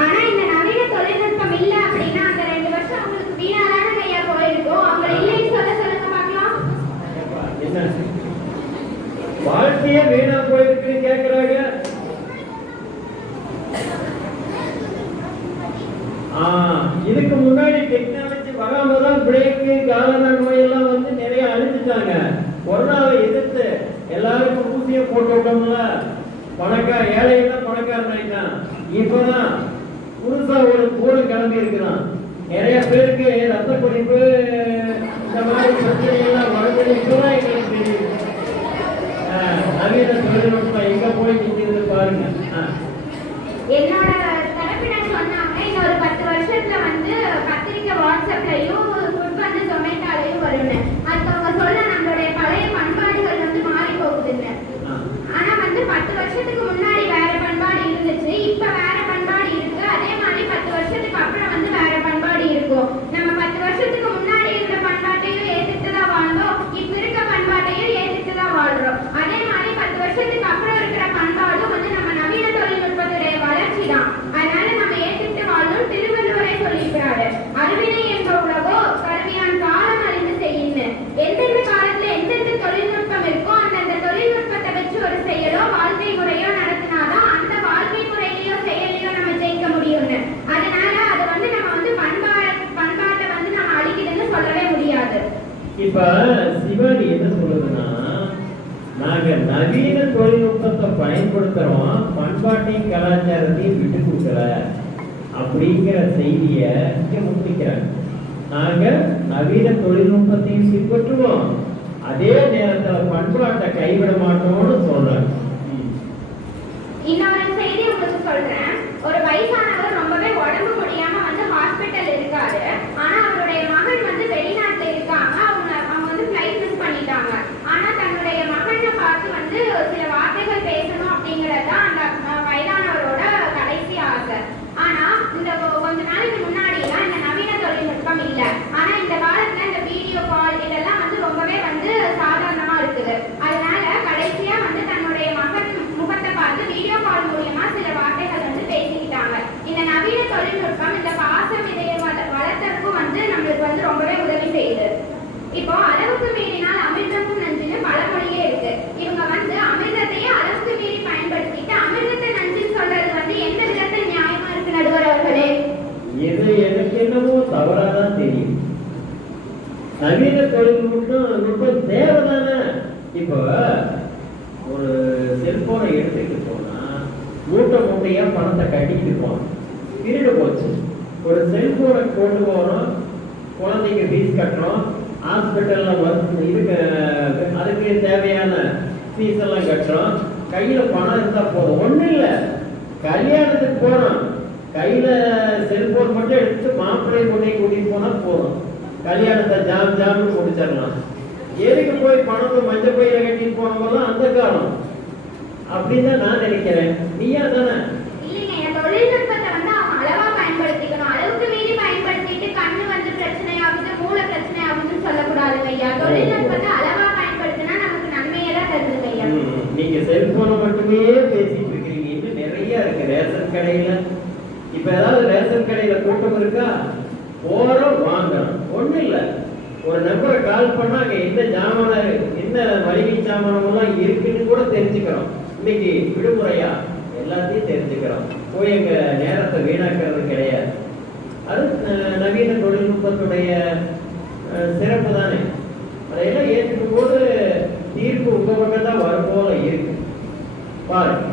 ஆனா இந்த நவீன தொழில்நுட்பம் இல்ல அப்படின்னா அந்த 2 வருஷம் அவங்களுக்கு வீணாதான கையா போயிருக்கும். அவங்க இல்லைன்னு சொல்லுங்க பார்க்கலாம். என்ன வாழ்க்கையே வீணா போயிருக்குன்னு கேட்கிறாங்க. இதுக்கு முன்னாடி டெக்னாலஜி வராமதான் பிரேக்கு, காலரா நோய் எல்லாம் வந்து நிறைய அழிஞ்சிட்டாங்க. கொரோனாவை எதிர்த்து எல்லாருக்கும் ஊசியை போட்டு விட்டோம்ல, ஏழையெல்லாம் பணக்காரன் ஆயிட்டான். இப்பதான் புதுசா ஒரு போடு கிளம்பி இருக்குதான். நிறைய பேருக்கு ரத்த கொதிப்பு இந்த மாதிரி பிரச்சனை எல்லாம் வருது. இப்பதான் எங்களுக்கு தெரியும் நவீன தொழில்நுட்பம் எங்க போய் நிற்கிறது பாருங்க. என்னோட தரப்பினர் சொன்னாங்க, இன்னொரு 10 வருஷத்துல வந்து பத்திரிக்கை வாட்ஸ்அப்லயும் ஃபுட் வந்து ஜொமேட்டோலயும் வரும்னு. அதுக்கு அவங்க சொல்ல நம்மளுடைய பழைய பண்பாடுகள் வந்து மாறி போகுதுன்னு. ஆனா வந்து 10 வருஷத்துக்கு முன்னாடி வேற பண்பாடு இருந்துச்சு, இப்ப வேற பண்பாடு இருக்கு. அதே மாதிரி 10 வருஷத்துக்கு அப்புறம் வந்து வேற பண்பாடு இருக்கும். நம்ம 10 வருஷத்துக்கு முன்னாடி இருந்த பண்பாட்டையும் ஏத்துட்டு தான் வாழ்ந்தோம், இப்ப இருக்க பண்பாட்டையும் ஏத்துட்டு தான் வாழ்றோம். அதே மாதிரி 10 வருஷத்துக்கு அப்புறம் இருக்கிற பண்பாடும் வந்து நம்ம நவீன தொழில்நுட்பத்துடைய வளர்ச்சி தான். அதனால நம்ம ஏத்துட்டு வாழணும். திருவள்ளுவரே சொல்லியிருக்கிறாரு, அறிவினை என்ப உலகோ கல்வியான் காலம் அறிந்து செய்யுன்னு. எந்தெந்த காலத்துல எந்தெந்த தொழில்நுட்பம் இருக்கோ அந்தந்த தொழில்நுட்பத்தை வச்சு ஒரு செயலோ வாழ்க்கை முறையோ நடத்தினாதான் அந்த வாழ்க்கை முறையிலையோ செயலையோ நம்ம ஜெயிக்க முடியும்னு. அதனால அது வந்து நம்ம வந்து பண்பாட்டை வந்து நம்ம அழிக்குதுன்னு சொல்லவே முடியாது. இப்ப சிவானி என்ன சொல்லுதுன்னா, நாங்க நவீன தொழில்நுட்பத்தை பயன்படுத்துறோம், பண்பாட்டையும் கலாச்சாரத்தையும் விட்டு கொடுக்கல அப்படிங்கிற செய்திய முன்வைக்கிறாங்க. நாங்க நவீன தொழில்நுட்பத்தையும் பின்பற்றுவோம், அதே நேரத்துல பண்பாட்டை கைவிட மாட்டோம்னு சொல்றாங்க. இன்னொரு செய்தி உங்களுக்கு சொல்றேன். ஒரு வயசானவர் ரொம்பவே உடம்பு முடியாம வந்து ஹாஸ்பிட்டல் இருக்காரு. ஆனா அவருடைய மகன் வந்து வெளிநாட்டுல இருக்காங்க. அவங்க வந்து ஃபிளைட் மிஸ் பண்ணிட்டாங்க. ஆனா தன்னுடைய மகனை பார்த்து வந்து சில வார்த்தைகள் பேசணும் அப்படிங்கறதுதான் அந்த வயதானவரோட கடைசி ஆசை. ஆனா இந்த கொஞ்ச நாளைக்கு முன்னாடி எல்லாம் இந்த நவீன தொழில்நுட்பம் இல்ல. ஆனா இந்த காலத்துல இந்த வீடியோ கால் இதெல்லாம் வந்து ரொம்பவே வந்து சாதாரணமா இருக்குது. அதனால கடைசியா வந்து தன்னுடைய மகன் முகத்தை பார்த்து வீடியோ கால் இது எனக்கு என்னமோ தவறாதான் தெரியும். நவீன தொழில்நுட்பம் தேவைதானே. இப்போ ஒரு செல்போனை எடுத்துக்கிட்டு போனா மூட்டை மூட்டையா பணத்தை கட்டிட்டு போனோம், திருடு போச்சு. ஒரு செல்போனை கொண்டு போறோம், குழந்தைக்கு ஃபீஸ் கட்டுறோம், ஹாஸ்பிட்டல்ல இதுக்கு அதுக்கு தேவையான ஃபீஸ் எல்லாம் கட்டுறோம், கையில பணம் இருந்தா போதும். ஒண்ணும் இல்லை, கல்யாணத்துக்கு போறோம், கையில செல்போன் மட்டும் எடுத்து மாப்பிள்ளை கொண்டே கூட்டிட்டு போனா போதும், கல்யாணத்தை ஜாம்னு முடிச்சிடலாம். எதுக்கு போய் பணத்தை மஞ்சள் பையில கட்டிட்டு போனவங்கலாம் அந்த காலம் அப்படின்னு தான் நான் நினைக்கிறேன். நீயா தானே? இல்லைங்க, தொழில்நுட்பத்தை வந்து அவன் அளவா பயன்படுத்திக்கணும். அளவுக்கு மீறி பயன்படுத்திட்டு கண்ணு வந்து பிரச்சனை ஆகுது, மூளை பிரச்சனை ஆகுதுன்னு சொல்லக்கூடாதுங்க ஐயா. தொழில்நுட்பத்தை அளவா பயன்படுத்தினா நமக்கு நன்மையை தான் தருதுங்க ஐயா. நீங்க செல்போனை மட்டுமே பேசிட்டு இருக்கீங்க. இன்னும் நிறைய இருக்கு ரேஷன் கடையில. இப்ப ஏதாவது ரேஷன் கடையில கூட்டம் இருக்கா? போறோம் வாங்கணும், ஒண்ணும் இல்ல. ஒரு நம்பரை கால் பண்ணா அங்க என்ன ஜாமான என்ன மளிகை சாமானெல்லாம் இருக்குன்னு கூட தெரிஞ்சுக்கிறோம். இன்னைக்கு விடுமுறையா எல்லாத்தையும் தெரிஞ்சுக்கிறோம். போய் எங்க நேரத்தை வீணாக்கிறது கிடையாது. அது நவீன தொழில்நுட்பத்துடைய சிறப்பு தானே. அதையெல்லாம் ஏற்றுக்கும் போது தீர்ப்பு உங்க பக்கம் தான் வரும் போல இருக்கு. பாருங்க,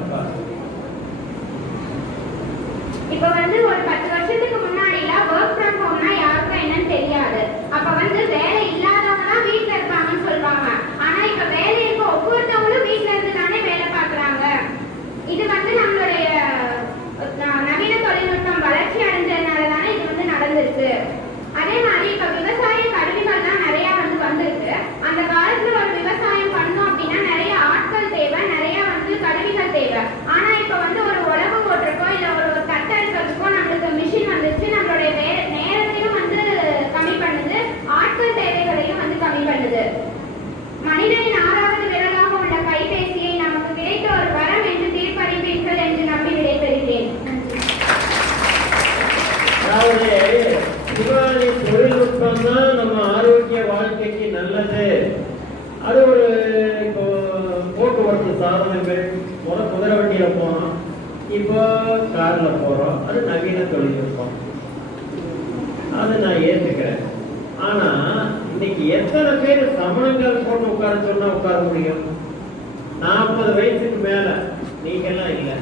இப்ப வந்து ஒரு 10 வருஷத்துக்கு முன்னாடிலாம் ஒர்க் ஃப்ரம் ஹோம்னா யாருக்கும் என்னன்னு தெரியாது. அப்ப வந்து வேலை இல்லாதவங்க தான் வீட்டுல இருப்பாங்கன்னு சொல்லுவாங்க. ஆனா இப்ப வேலை இருக்க ஒவ்வொருத்தவங்களும் வீட்டுல இருந்து தானே வேலை பார்க்கறாங்க. இது வந்து நம்மளுடைய நவீன தொழில்நுட்பம் வளர்ச்சி அடைஞ்சதுனால தானே இது வந்து நடந்திருக்கு. அதே மாதிரி இப்ப விவசாய கருவிகள் தான் நிறைய வந்து வந்திருக்கு. அந்த காலத்துல ஒரு விவசாயம் பண்ணோம் அப்படின்னா நிறைய ஆட்கள் தேவை, நிறைய வந்து கருவிகள் தேவை. ஆனா இப்ப வந்து ஒரு உழவு ஓட்டுறக்கோ இல்ல ஒரு தட்டை இருக்கிறதுக்கோ நம்மளுக்கு மிஷின் வந்துச்சு. நம்மளுடைய நேரத்தையும் வந்து கம்மி பண்ணுது, ஆட்கள் தேவைகளையும் வந்து கம்மி பண்ணுது. மனிதனின் 6வது விரலாக உள்ள கைபேசியை நமக்கு கிடைத்த ஒரு வரம் என்று தீர்ப்பளிப்பீர்கள் என்று நம்பி விடைபெறுகிறேன். தொழில்நுட்பம் தான் நம்ம ஆரோக்கிய வாழ்க்கைக்கு நல்லது. அது ஒரு இப்போ போக்குவரத்து சாதனங்கள், குதிரை வண்டியில போனோம், இப்போ கார்ல போறோம், அது நவீன தொழில்நுட்பம். அதை நான் ஏத்துக்கிறேன். ஆனா இன்னைக்கு எத்தனை பேர் சமணங்கள் போட்டு உட்கார சொன்னா உட்கார முடியும்? 40 வயசுக்கு மேல நீங்கெல்லாம் இல்லை.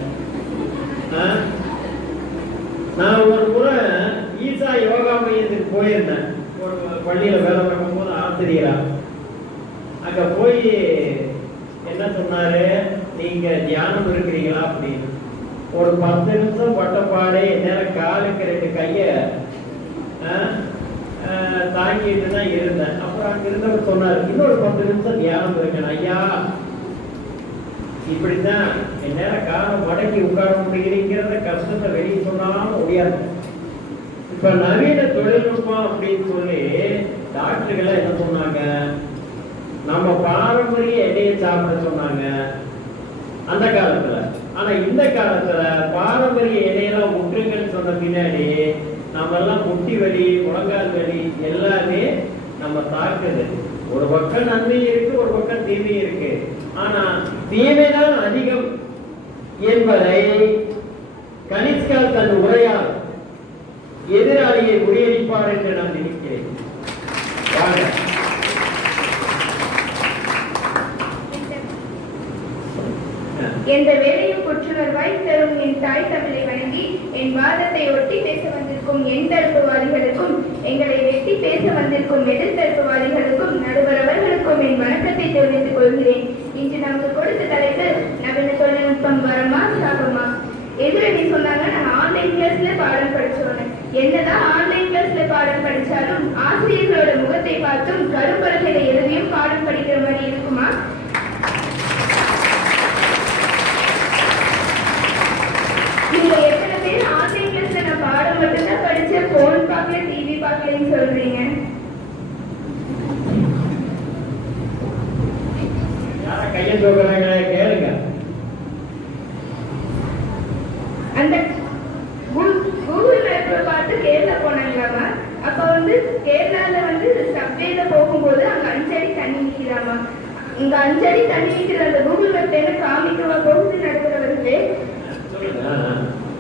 நான் ஒரு முறை ஈசா யோகா மையத்துக்கு போயிருந்தேன். ஒரு பள்ளியில வேலை பார்க்கும் போது ஆசிரியரா அங்க போய் என்ன சொன்னாரு, நீங்க தியானம் இருக்கிறீங்களா அப்படின்னு. ஒரு 10 நிமிஷம் பட்டப்பாடே நேரம் காலுக்கு 2 கைய தாங்கிட்டு தான் இருந்தேன். அப்புறம் அங்க இருந்தவர் சொன்னாரு, இன்னொரு 10 நிமிஷம் தியானம் இருக்கேன் ஐயா. இப்படித்தான் என் நேரம் காலம் மடக்கி உட்கார முடிகிறத கஷ்டத்தை வெளியே சொன்னாலும் முடியாது. இப்ப நவீன தொழில்நுட்பம் அப்படின்னு சொல்லி டாக்டர்கள் என்ன சொன்னாங்க, நம்ம பாரம்பரிய எண்ணெயை சாப்பிட சொன்னாங்க அந்த காலத்துல. ஆனா இந்த காலத்துல பாரம்பரிய எண்ணெயெல்லாம் முற்றுங்கன்னு சொன்ன பின்னாடி நம்ம எல்லாம் முட்டி வலி, முழங்கால் வலி எல்லாமே நம்ம தாக்குது. ஒரு பக்கம் நன்மை இருக்கு, ஒரு பக்கம் தீமை இருக்கு. ஆனா தீமைதான் அதிகம் என்பதை கனிஷ்கால் தன் உரையால் எதிராளியை முறியடிப்பார் என்று நான் நினைக்கிறேன். எந்த வேலையும் புற்றுணர்வாய் தரும் என் தாய் தமிழை வணங்கி என் வாதத்தை ஒட்டி பேச வந்திருக்கும் என் தரப்புவாதிகளுக்கும், எங்களை வெட்டி பேச வந்திருக்கும் எதிர்த்தரப்புவாதிகளுக்கும், நடுவரவர்களுக்கும் என் வணக்கத்தை தெரிவித்துக் கொள்கிறேன். இன்று நமக்கு கொடுத்த தலைப்பு நவீன தொழில்நுட்பம் வரமா சாபமா. எதிரணி சொன்னாங்க நாங்க ஆன்லைன் கிளாஸ்ல பாடம் படிச்சோன்னு. என்னதான் ஆன்லைன் கிளாஸ்ல பாடம் படிச்சாலும் ஆசிரியர்களோட முகத்தை பார்த்தும் கரும்பலகையில எழுதியும் பாடம் படிக்கிற மாதிரி இருக்குமா? நீங்க எத்தனை பேர் ஆன்லைன் கிளாஸ்ல நான் பாடம் மட்டும்தான் படிச்சேன், போன் பார்க்கல, டிவி பார்க்கலன்னு சொல்றீங்க? யார கையை தூக்குறாங்களே கேளுங்க. அந்த கூகுள் மேப்ல பார்த்து கேரளா போனாங்களாமா. அப்ப வந்து கேரளால வந்து சப்வேல போகும்போது அங்க 5 அடி தண்ணி நிற்கிறாமா. இங்க 5 அடி தண்ணி நிற்கிற அந்த கூகுள் மேப்ல காமிக்கவா போகுது நடக்கிறவர்களே.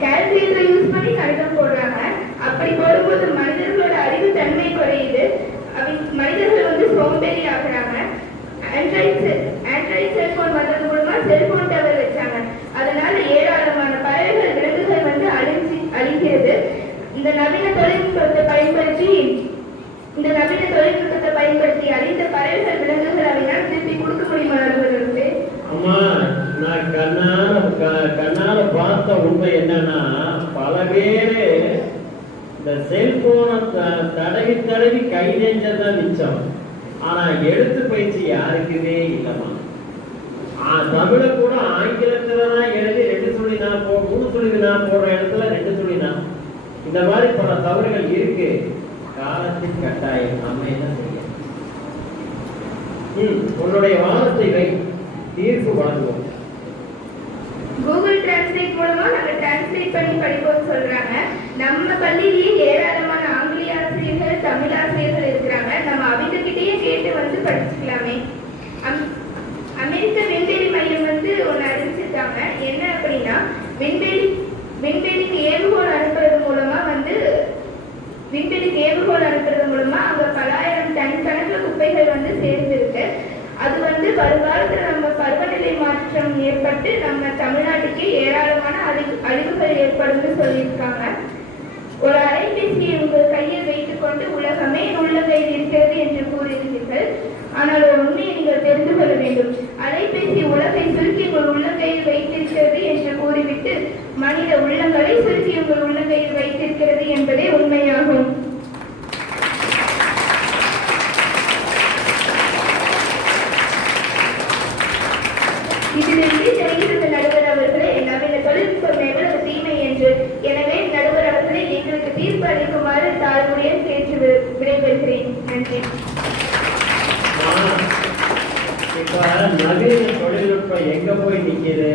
கால்குலேட்டர் யூஸ் பண்ணி கணக்கு போடுறாங்க. அப்படி இந்த நவீன தொழில்நுட்பத்தை பயன்படுத்தி அழிந்த பறவைகள் விலங்குகள் அவையால் திருப்பி கொடுக்க முடியுமா நடுவர்களுக்கு? அம்மா, நான் கண்ணால பார்த்த உண்மை என்னன்னா, பல பேரு இந்த செல்போனை தடவி கை நெஞ்சதான் மிச்சம். ஆனா எழுத்து பயிற்சி யாருக்குமே இல்லைம்மா. தமிழ கூட ஆங்கிலத்துலதான் எழுதி 2 சொல்லி நான் 3 சொல்லி நான் போடுற இடத்துல 2 சொல்லி நான். இந்த மாதிரி பல தவறுகள் இருக்கு. காலத்தின் கட்டாயம். நாம என்ன செய்ய? உன்னுடைய வாதத்தை வை, தீர்ப்பு வழங்குவோம். கூகுள் டிரான்ஸ்லேட் மூலமா நாங்க டிரான்ஸ்லேட் பண்ணி படிப்போம் சொல்றாங்க. நம்ம பள்ளியிலேயே ஏராளமான ஆங்கில ஆசிரியர்கள், தமிழ் ஆசிரியர்கள் இருக்கிறாங்க. நம்ம அவங்க கிட்டேயே கேட்டு வந்து படிச்சுக்கலாமே. அமெரிக்க விண்வெளி மையம் ஒன்று அறிவிச்சிருக்காங்க. என்ன அப்படின்னா, விண்வெளிக்கு ஏவுகோள் அனுப்புறது மூலமா அங்க பலாயிரம் டன் கணக்கில் குப்பைகள் சேர்ந்திருக்கு. அது வருங்காலத்தில் நம்ம பருவநிலை மாற்றம் ஏற்பட்டு நம்ம தமிழ்நாட்டுக்கு ஏராளமான அழிவுகள் ஏற்படும் சொல்லியிருக்காங்க. ஒரு அலைபேசியை உங்கள் கையில் வைத்துக் கொண்டு உலகமே உள்ளங்கையில் இருக்கிறது என்று கூறுகிறீர்கள். ஆனால் ஒரு உண்மையை நீங்கள் தெரிந்து கொள்ள வேண்டும். அலைபேசி உலகை சுருக்கி உங்கள் உள்ளங்கையில் வைத்திருக்கிறது என்று கூறிவிட்டு மனித உள்ளங்களை சுருக்கி உங்கள் உள்ளங்கையில் வைத்திருக்கிறது என்பதே உண்மையாகும். இதிலிருந்து தெரிகிறது நடுவர் அவர்களே, நவீன தொழில்நுட்பம் எவ்வளவு தீமை என்று. எனவே நடுவர் அவர்களே, எங்களுக்கு தீர்ப்பு அளிக்குமாறு தாழ்வுடன் கேட்டு விடைபெறுகிறேன். நன்றி. இப்ப நவீன தொழில்நுட்பம் எங்க போய் நிக்குது?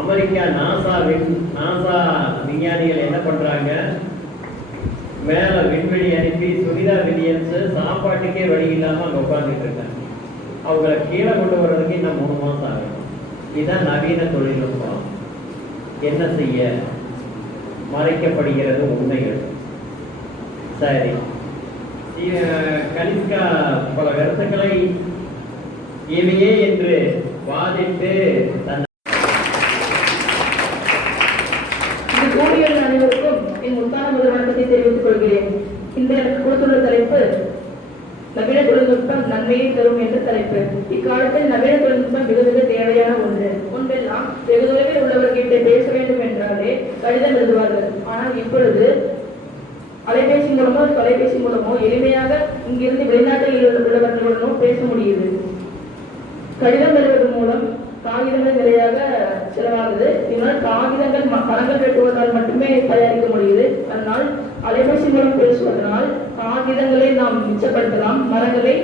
அமெரிக்கா நாசா விஞ்ஞானிகள் என்ன பண்றாங்க? மேல விண்வெளி அனுப்பி சுனிதா வில்லியம்ஸ் சாப்பாட்டுக்கே வழி இல்லாம அங்க உட்கார்ந்துட்டு இருக்காங்க. அவங்களை கீழே கொண்டு வர்றதுக்கு இன்னும் 3 மாசம் ஆகும். இதுதான் நவீன தொழில்நுட்பம். என்ன செய்ய? மறைக்கப்படுகிறது உண்மைகள். சரி, கனிஷ்கா பல கருத்துக்களை இவையே என்று வாதிட்டு அனைவருக்கும் என் முத்தான முதல் வணக்கத்தை தெரிவித்துக் கொள்கிறேன். இந்த எனக்கு கொடுத்துள்ள தலைப்பு நவீன தொழில்நுட்பம் நன்மையை தரும் என்ற தலைப்பு. இக்காலத்தில் நவீன தொழில்நுட்பம் மிக மிக தேவையான ஒன்று. முன்பெல்லாம் வெகு தொலைவில் உள்ளவர்கிட்ட பேச வேண்டும் என்றாலே கடிதம் எழுதுவார்கள். ஆனால் இப்பொழுது அலைபேசி மூலமோ தொலைபேசி மூலமோ எளிமையாக இங்கிருந்து வெளிநாட்டில் உள்ளவர்களுடனும் பேச முடியுது. கடிதம் எழுதுவது மூலம் காகிதங்கள் நிறையாக செலவாகுது. இதனால் காகிதங்கள் மரங்கள் வெட்டுவதால் மட்டுமே தயாரிக்க முடியுது. அதனால் அலைபேசி மூலம் பேசுவதனால் காகிதங்களை நாம் மிச்சப்படுத்தலாம், மரங்களை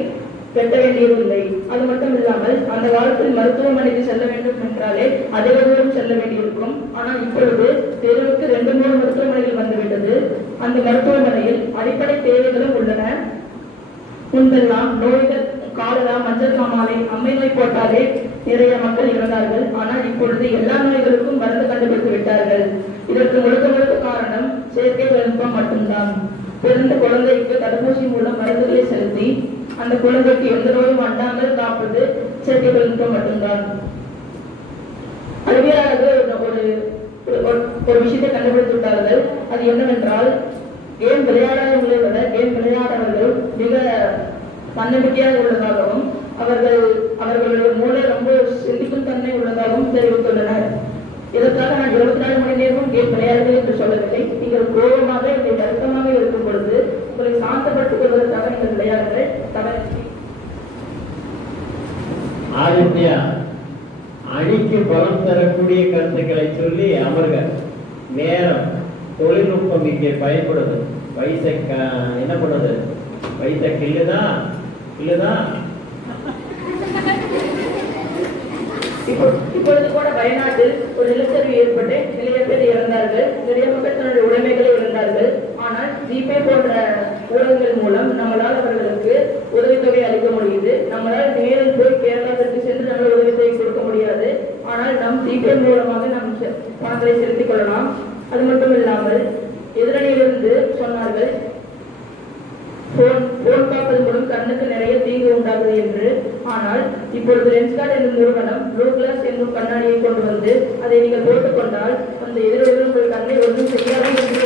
வெட்ட வேண்டியதில்லை. அது மட்டும் இல்லாமல் அந்த காலத்தில் மருத்துவமனைக்கு செல்ல வேண்டும் என்றாலே அதிக தூரம் செல்ல வேண்டியிருக்கும். ஆனால் இப்பொழுது தெருவுக்கு 2-3 மருத்துவமனைகள் வந்துவிட்டது. அந்த மருத்துவமனையில் அடிப்படை தேவைகளும் உள்ளன. முன்பெல்லாம் நோய்கள் காலரா, மஞ்சள் காமாலை, அம்மை நோய் போட்டாலே நிறைய மக்கள் இறந்தார்கள். ஆனால் இப்பொழுது எல்லா நோய்களுக்கும் மருந்து கண்டுபிடித்து விட்டார்கள். இதற்கு முழுக்க காரணம் செயற்கை தொழில்நுட்பம் மட்டும்தான். பிறந்த குழந்தைக்கு தடுப்பூசி மூலம் மருந்துகளை செலுத்தி அந்த குழந்தைக்கு எந்த நோயும் அண்டாமல் காப்பது செயற்கை தொழில்நுட்பம் மட்டும்தான். அறிவியலாளர்கள் ஒரு விஷயத்தை கண்டுபிடித்து விட்டார்கள். அது என்னவென்றால், கேம் விளையாடாதவர்களை விட கேம் விளையாடவர்கள் மிக தன்னம்பிக்கையாக உள்ளதாகவும் அவர்களுடைய மூளை ரொம்ப சிந்திக்கும் தன்மை உள்ளதாகவும் தெரிவித்துள்ளனர். இதற்காக நான் 24 மணி நேரமும் கேம் விளையாடுங்கள் என்று சொல்லவில்லை. நீங்கள் கோபமாக இல்லை வருத்தமாக இருக்கும் பொழுது உங்களை சாந்தப்படுத்திக் கொள்வதற்காக நீங்கள் விளையாடுங்கள். ஆதித்யா, அணிக்கு பலம் தரக்கூடிய கருத்துக்களை சொல்லி அமர்க. நேரம் தொழில்நுட்பம் இங்கே பயன்படுது. வயசை என்ன பண்ணுது? வயசை கிள்ளுதான். இப்பொழுது கூட வயநாட்டில் ஒரு நிலச்சரிவு ஏற்பட்டு நிறைய பேர் இறந்தார்கள். நிறைய மக்கள் தன்னுடைய உடைமைகளை இழந்தார்கள். ஆனால் ஜிபே போன்ற ஊடகங்கள் மூலம் நம்மளால் அவர்களுக்கு உதவித்தொகை அளிக்க முடியுது. நம்மளால் நேரில் போய் கேரளாவிற்கு சென்று நம்மளால் உதவித்தொகை கொடுக்க முடியாது. ஆனால் நம் ஜிபே மூலமாக நம் பணங்களை செலுத்திக் கொள்ளலாம். அது மட்டும் இல்லாமல் எதிரணியிலிருந்து சொன்னார்கள், போன் பார்ப்பது மூலம் கண்ணுக்கு நிறைய தீங்கு உண்டாகுது என்று. ஆனால் இப்பொழுது லென்ஸ்கார்ட் என்ற நிறுவனம் ப்ளூ கிளாஸ் என்னும் கண்ணாடியை கொண்டு வந்து அதை நீங்கள் போட்டுக்கொண்டால் அந்த எதிரொலிகள் உங்கள் கண்ணை ஒன்றும் செய்யாது என்று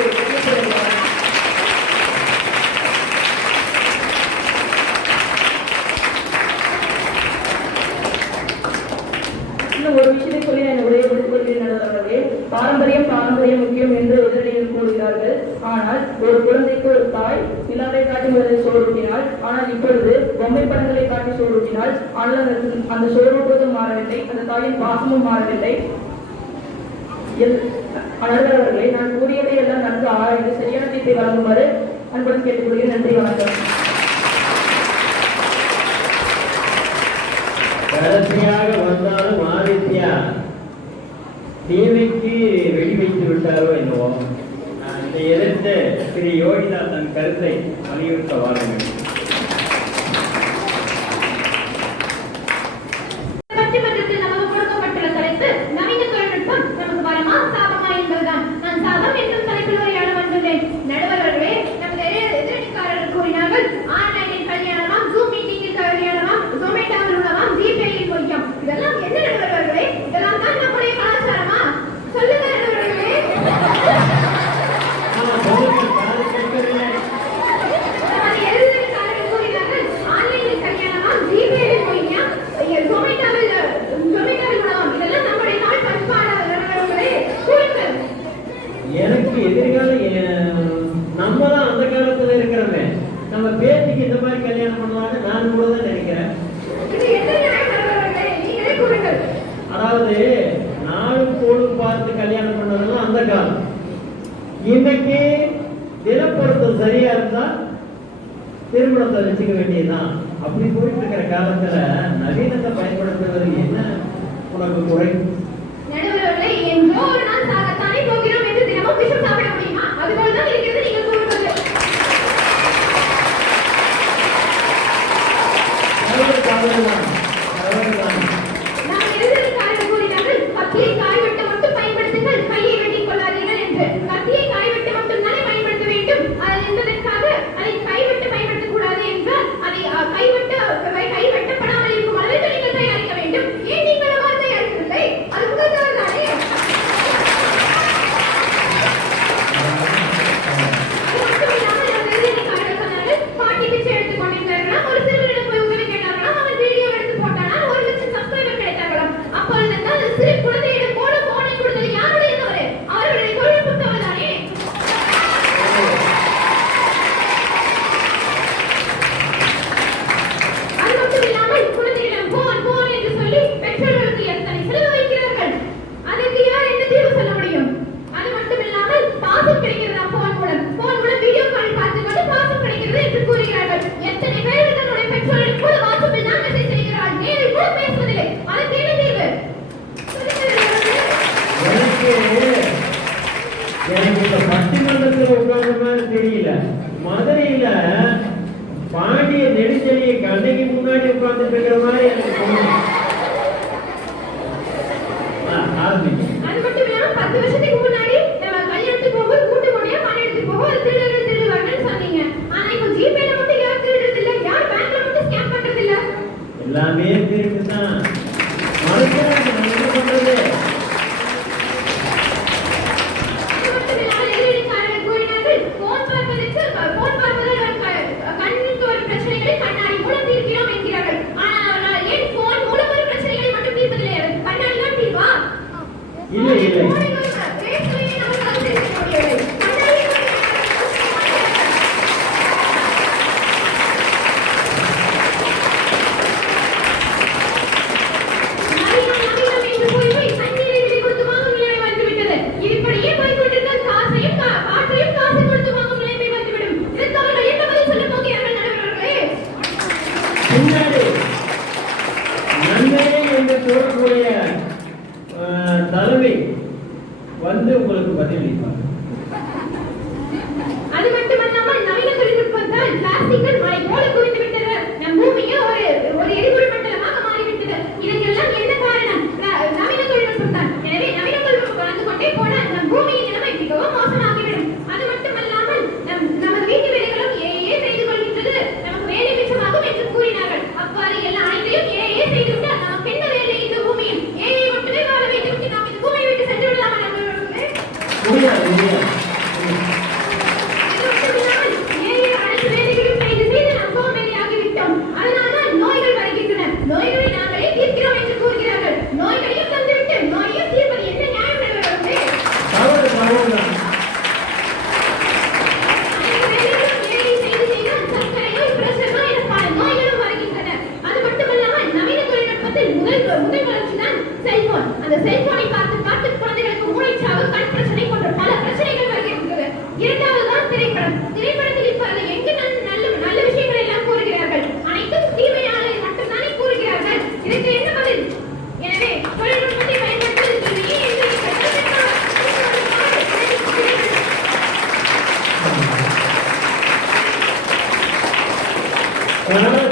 ஆனால் ஒரு குழந்தைக்கு ஒரு தாய் நிலாவை காட்டி முதலில் சோறுட்டினாள். ஆனால் இப்பொழுது பொம்மை படங்களை காட்டி சோறுட்டினாள். ஆனால் அந்த சோறுட்டுவதும் மாறவில்லை, அந்த தாயின் பாசமும் மாறவில்லை. நடுவர் அவர்களை, நான் கூறியதை எல்லாம் நன்கு ஆராய்ந்து சரியான தீர்ப்பை வழங்குமாறு அன்புடன் கேட்டுக்கொள்கிறேன். நன்றி, வணக்கம். கடைசியாக வந்தாலும் ஆதித்யா டிவிக்கு வெடி வைத்து விட்டாரோ என்னவோ. இதை எதிர்த்து திரு யோகிதா தன் கருத்தை வலியுறுத்த வாருங்கள். பட்டிமன்றத்தில் நமக்கு கொடுக்கப்பட்டுள்ள தலைப்பு நவீன தொழில்நுட்பம் நமக்கு வரமா சாபமா என்பதுதான். நான் சாபம் என்றும் தலைப்பில் உரையாட வந்துள்ளேன். நடுவர் அவர்களே, நமது எதிரணிக்காரர்கள் கூறினார்கள் ஆன்லைனில் கல்யாணமாம், ஜூம் மீட்டிங்கில் கல்யாணமாம், ஜொமேட்டோவில் உள்ளவாம், ஜிபேயில் பொய்யாம். இதெல்லாம் என்ன நடுவர் அவர்களே? இதெல்லாம் தான் நம்முடைய கலாச்சாரமா? சொல்லுங்க நடுவர்களே. நமது எதிரணிக்காரர்கள் கூறினார்கள் ஆன்லைனில் கல்யாணமாம், ஜிபேயில் பொய்யாம், ஜொமேட்டோவில் உள்ளவாம். இதெல்லாம் நம்முடைய நாள் பண்பாடு நடுவர்களே. கூறுங்கள். எனக்கு எதிர்கால நம்ம தான் அந்த காலத்துல இருக்கிறோமே, நம்ம பேத்திக்கு இந்த மாதிரி கல்யாணம் பண்ணுவாங்க நான் கூட தான் நினைக்கிறேன். இது என்ன நியாயம் நடுவர்களே? நீங்களே கூறுங்கள். அதாவது நாளும் கோளும் பார்த்து கல்யாணம் பண்ணதெல்லாம் அந்த காலம். இன்னைக்கு தினப்பொருத்தம் சரியா இருந்தா திருமணத்தை வச்சுக்க வேண்டியதுதான். அப்படி போயிட்டு இருக்கிற காலத்துல நவீனத்தை பயன்படுத்துவது என்ன உனக்கு குறை? நடுவர்களே, என்றோ ஒரு நாள் சாகத்தானே போகிறோம் என்று தினமும் விஷம் சாப்பிட முடியுமா? அதுபோல்தான் இருக்கிறது நீங்கள் கூறுவது. நாம் எதிர்காரர்கள் கூறினார்கள் கத்தியை காய் வெட்ட மட்டும் பயன்படுத்துங்கள், கையை வெட்டிக் கொள்ளாதீர்கள் என்று. கத்தியை காய் வெட்ட மட்டும் தானே பயன்படுத்த வேண்டும். அது என்பதற்காக அதை கைவிட்டு பயன்படுத்தக் கூடாது என்றால் அதை கை வெட்டப்படாமல் இருக்கும் அளவிற்கு நீங்கள் தயாரிக்க வேண்டும். ஏன் நீங்கள் அவ்வாறு தயாரிக்கவில்லை? அது உங்கள் தவறு தானே. பாட்டி பிச்சை எடுத்துக் கொண்டிருந்தார்களாம். ஒரு சிறுவனிடம் போய் உதவி கேட்டார்களாம். அவன் வீடியோ எடுத்து போட்டானால் 1 லட்சம் சப்ஸ்கிரைபர் கிடைத்தார்களாம். அப்பொழுது தான் சிறு குழந்தையிடம் போல போனை கொடுத்தது யாருடைய தவறு? அவர்களுடைய தொழில்நுட்ப தவறு தானே. அது மட்டும் இல்லாமல் குழந்தைகளிடம் போன் என்று சொல்லி பெற்றோர்களுக்கு எத்தனை செலவு வைக்கிறார்கள். அதற்கு யார் என்ன தீர்வு சொல்ல முடியும்? அது மட்டும் இல்லாமல் பாசம் கிடைக்கிறதா போன் மூலம் வீடியோ கால் பார்த்து கொண்டு பாசம் கிடைக்கிறது என்று கூறுகிறார்கள். எத்தனை பேர் தன்னுடைய பெற்றோர்கள் கூட வாட்ஸ்அப்பில் தான் மெசேஜ் செய்கிறார்கள், நேரில் கூட பேசுவதில்லை. அதற்கு என்ன தீர்வு? எனக்கு இந்த பட்டிமன்றத்தில் உட்கார்ந்த மாதிரி தெரியல. மதுரையில பாண்டிய நெடுஞ்செழியை கண்ணைக்கு முன்னாடி உட்கார்ந்துட்டு இருக்கிற மாதிரி எனக்கு தோணுது. ஆரம்பிக்கும். அது மட்டும் இல்லாமல் 10 வருஷத்துக்கு முன்னாடி நம்ம கல்யாணத்துக்கு போகும்போது கூட்டு போனியா பணம் எடுத்துட்டு போவோம், அது திருடுவாங்கன்னு சொன்னீங்க. ஆனா இப்போ ஜிபேல மட்டும் யாரும் திருடுறது இல்ல, யார் பேங்க்ல மட்டும் ஸ்கேம் பண்றது இல்ல. எல்லாமே இருக்குதான். மனுஷன் என்ன பண்றது? அது மட்டும் இல்லாமல் எதிரணிக்காரர்கள் கூறினார்கள் போன் பார்ப்பதால் கண்ணுக்கு ஒரு பிரச்சனைகளை கண்ணாடி மூலம் தீர்க்கிறோம் என்கிறார்கள். ஆனால் அவர்கள் ஏன் போன் மூலம் ஒரு பிரச்சனைகளை மட்டும் தீர்ப்பதில்லை? கண்ணாடி தான் தீர்வா? இல்லை பின்னாடி நன்மை என்று சொல்லக்கூடிய தலைமை வந்து உங்களுக்கு பதிலளிப்பார். அது மட்டுமல்லாமல் நவீன தொழில்நுட்பத்தால் பிளாஸ்டிக்கள் மழை போல குவிந்து விட்டது. நம் பூமியே ஒரு எரிபொருள் மண்டலமாக மாறிவிட்டது. இதற்கெல்லாம் என்ன காரணம்? நவீன தொழில்நுட்பம் தான். எனவே நவீன தொழில்நுட்பம் வளர்ந்து கொண்டே போனால் நம் பூமியின் நிலைமை மிகவும் மோசமாகிவிடும். அது மட்டுமல்லாமல் நமது வீட்டு வேலைகளும் ஏஏ செய்து கொள்கின்றது. நமக்கு வேலை மிச்சமாகும் என்று கூறினார்கள். அவ்வாறு எல்லாம் அனைத்தையும் ஏஏ செய்துவிட்டால் நமக்கு என்ன வேலை? இந்த பூமியில் ஏஏ மட்டுமே வாழ வைத்துவிட்டு நாம் இந்த பூமியை விட்டு சென்று விடலாமா நண்பர்களே? முடியாது. நோய்களை நாங்களே தீர்க்கிறோம் என்று கூறுகிறார்கள். நோய்களையும் தந்துவிட்டு நோயையும் தீர்ப்பது என்ன நியாயம் நடுவர்களே?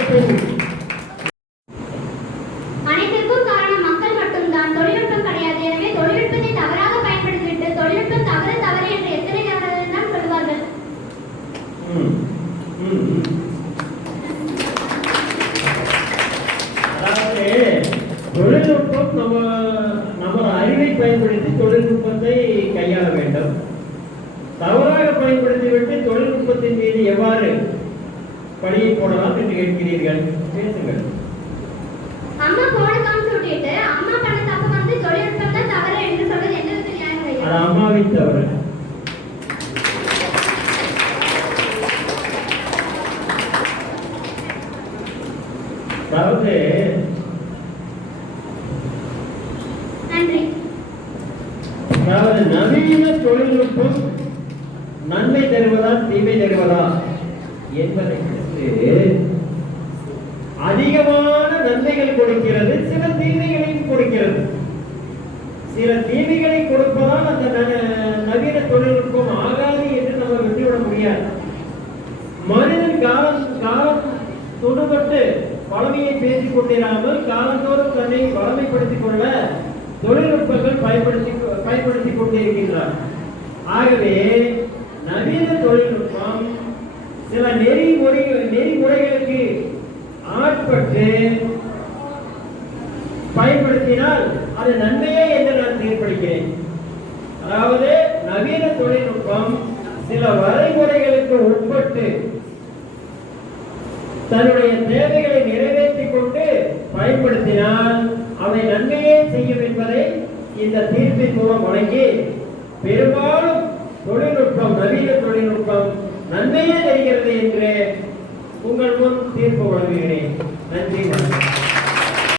பெண். அனைத்திற்கும் காரணம் மக்கள் மட்டும்தான், தொழில்நுட்பம் கிடையாது. எனவே தொழில்நுட்பத்தை தவறாக பயன்படுத்திவிட்டு தொழில்நுட்பம் தவறு தவறு என்று எத்தனை தவறுகள் தான் சொல்வார்கள். அதாவது தொழில்நுட்பம் நம்ம அறிவை பயன்படுத்தி தொழில்நுட்பத்தை கையாள வேண்டும். தவறாக பயன்படுத்திவிட்டு தொழில்நுட்பத்தின் மீது எவ்வாறு பழியை போடலாம் என்று கேட்கிறீர்கள். பேசுங்கள். அம்மா போன காமிச்சு விட்டுட்டு அம்மா பண்ண தப்பு வந்து தொழில்நுட்பம் தான் தவறு என்று சொல்றது எந்த விதத்தில் நியாயம் ஐயா? அது அம்மாவின் தவறு. அதாவது நன்றி. அதாவது நவீன தொழில்நுட்பம் நன்மை தருவதா தீமை தருவதா என்பதை குறித்து அதிகமான நன்மைகள் கொடுக்கிறது, சில தீமைகளையும் கொடுக்கிறது. சில தீமைகளை கொடுப்பதால் அந்த நவீன தொழில்நுட்பம் ஆகாது என்று நம்ம விட்டுவிட முடியாது. மனிதன் காலம் தொடுபட்டு பழமையை பேசிக் கொண்டிராமல் காலந்தோறும் தன்னை பழமைப்படுத்திக் கொள்ள தொழில்நுட்பங்கள் பயன்படுத்திக் கொண்டிருக்கின்றார். ஆகவே நவீன தொழில்நுட்பம் சில நெறிமுறைகளுக்கு ஆட்பட்டு பயன்படுத்தினால் அது நன்மையே என்று நான் தீர்ப்பளிக்கிறேன். அதாவது நவீன தொழில்நுட்பம் சில வரைமுறைகளுக்கு உட்பட்டு தன்னுடைய தேவைகளை நிறைவேற்றிக் கொண்டு பயன்படுத்தினால் அவை நன்மையே செய்யும் என்பதை இந்த தீர்ப்பின் மூலம் வழங்கி பெரும்பாலும் நவீன தொழில்நுட்பம் நன்மையே தருகிறது என்று உங்கள் முன் தீர்ப்பு வழங்குகிறேன். நன்றி.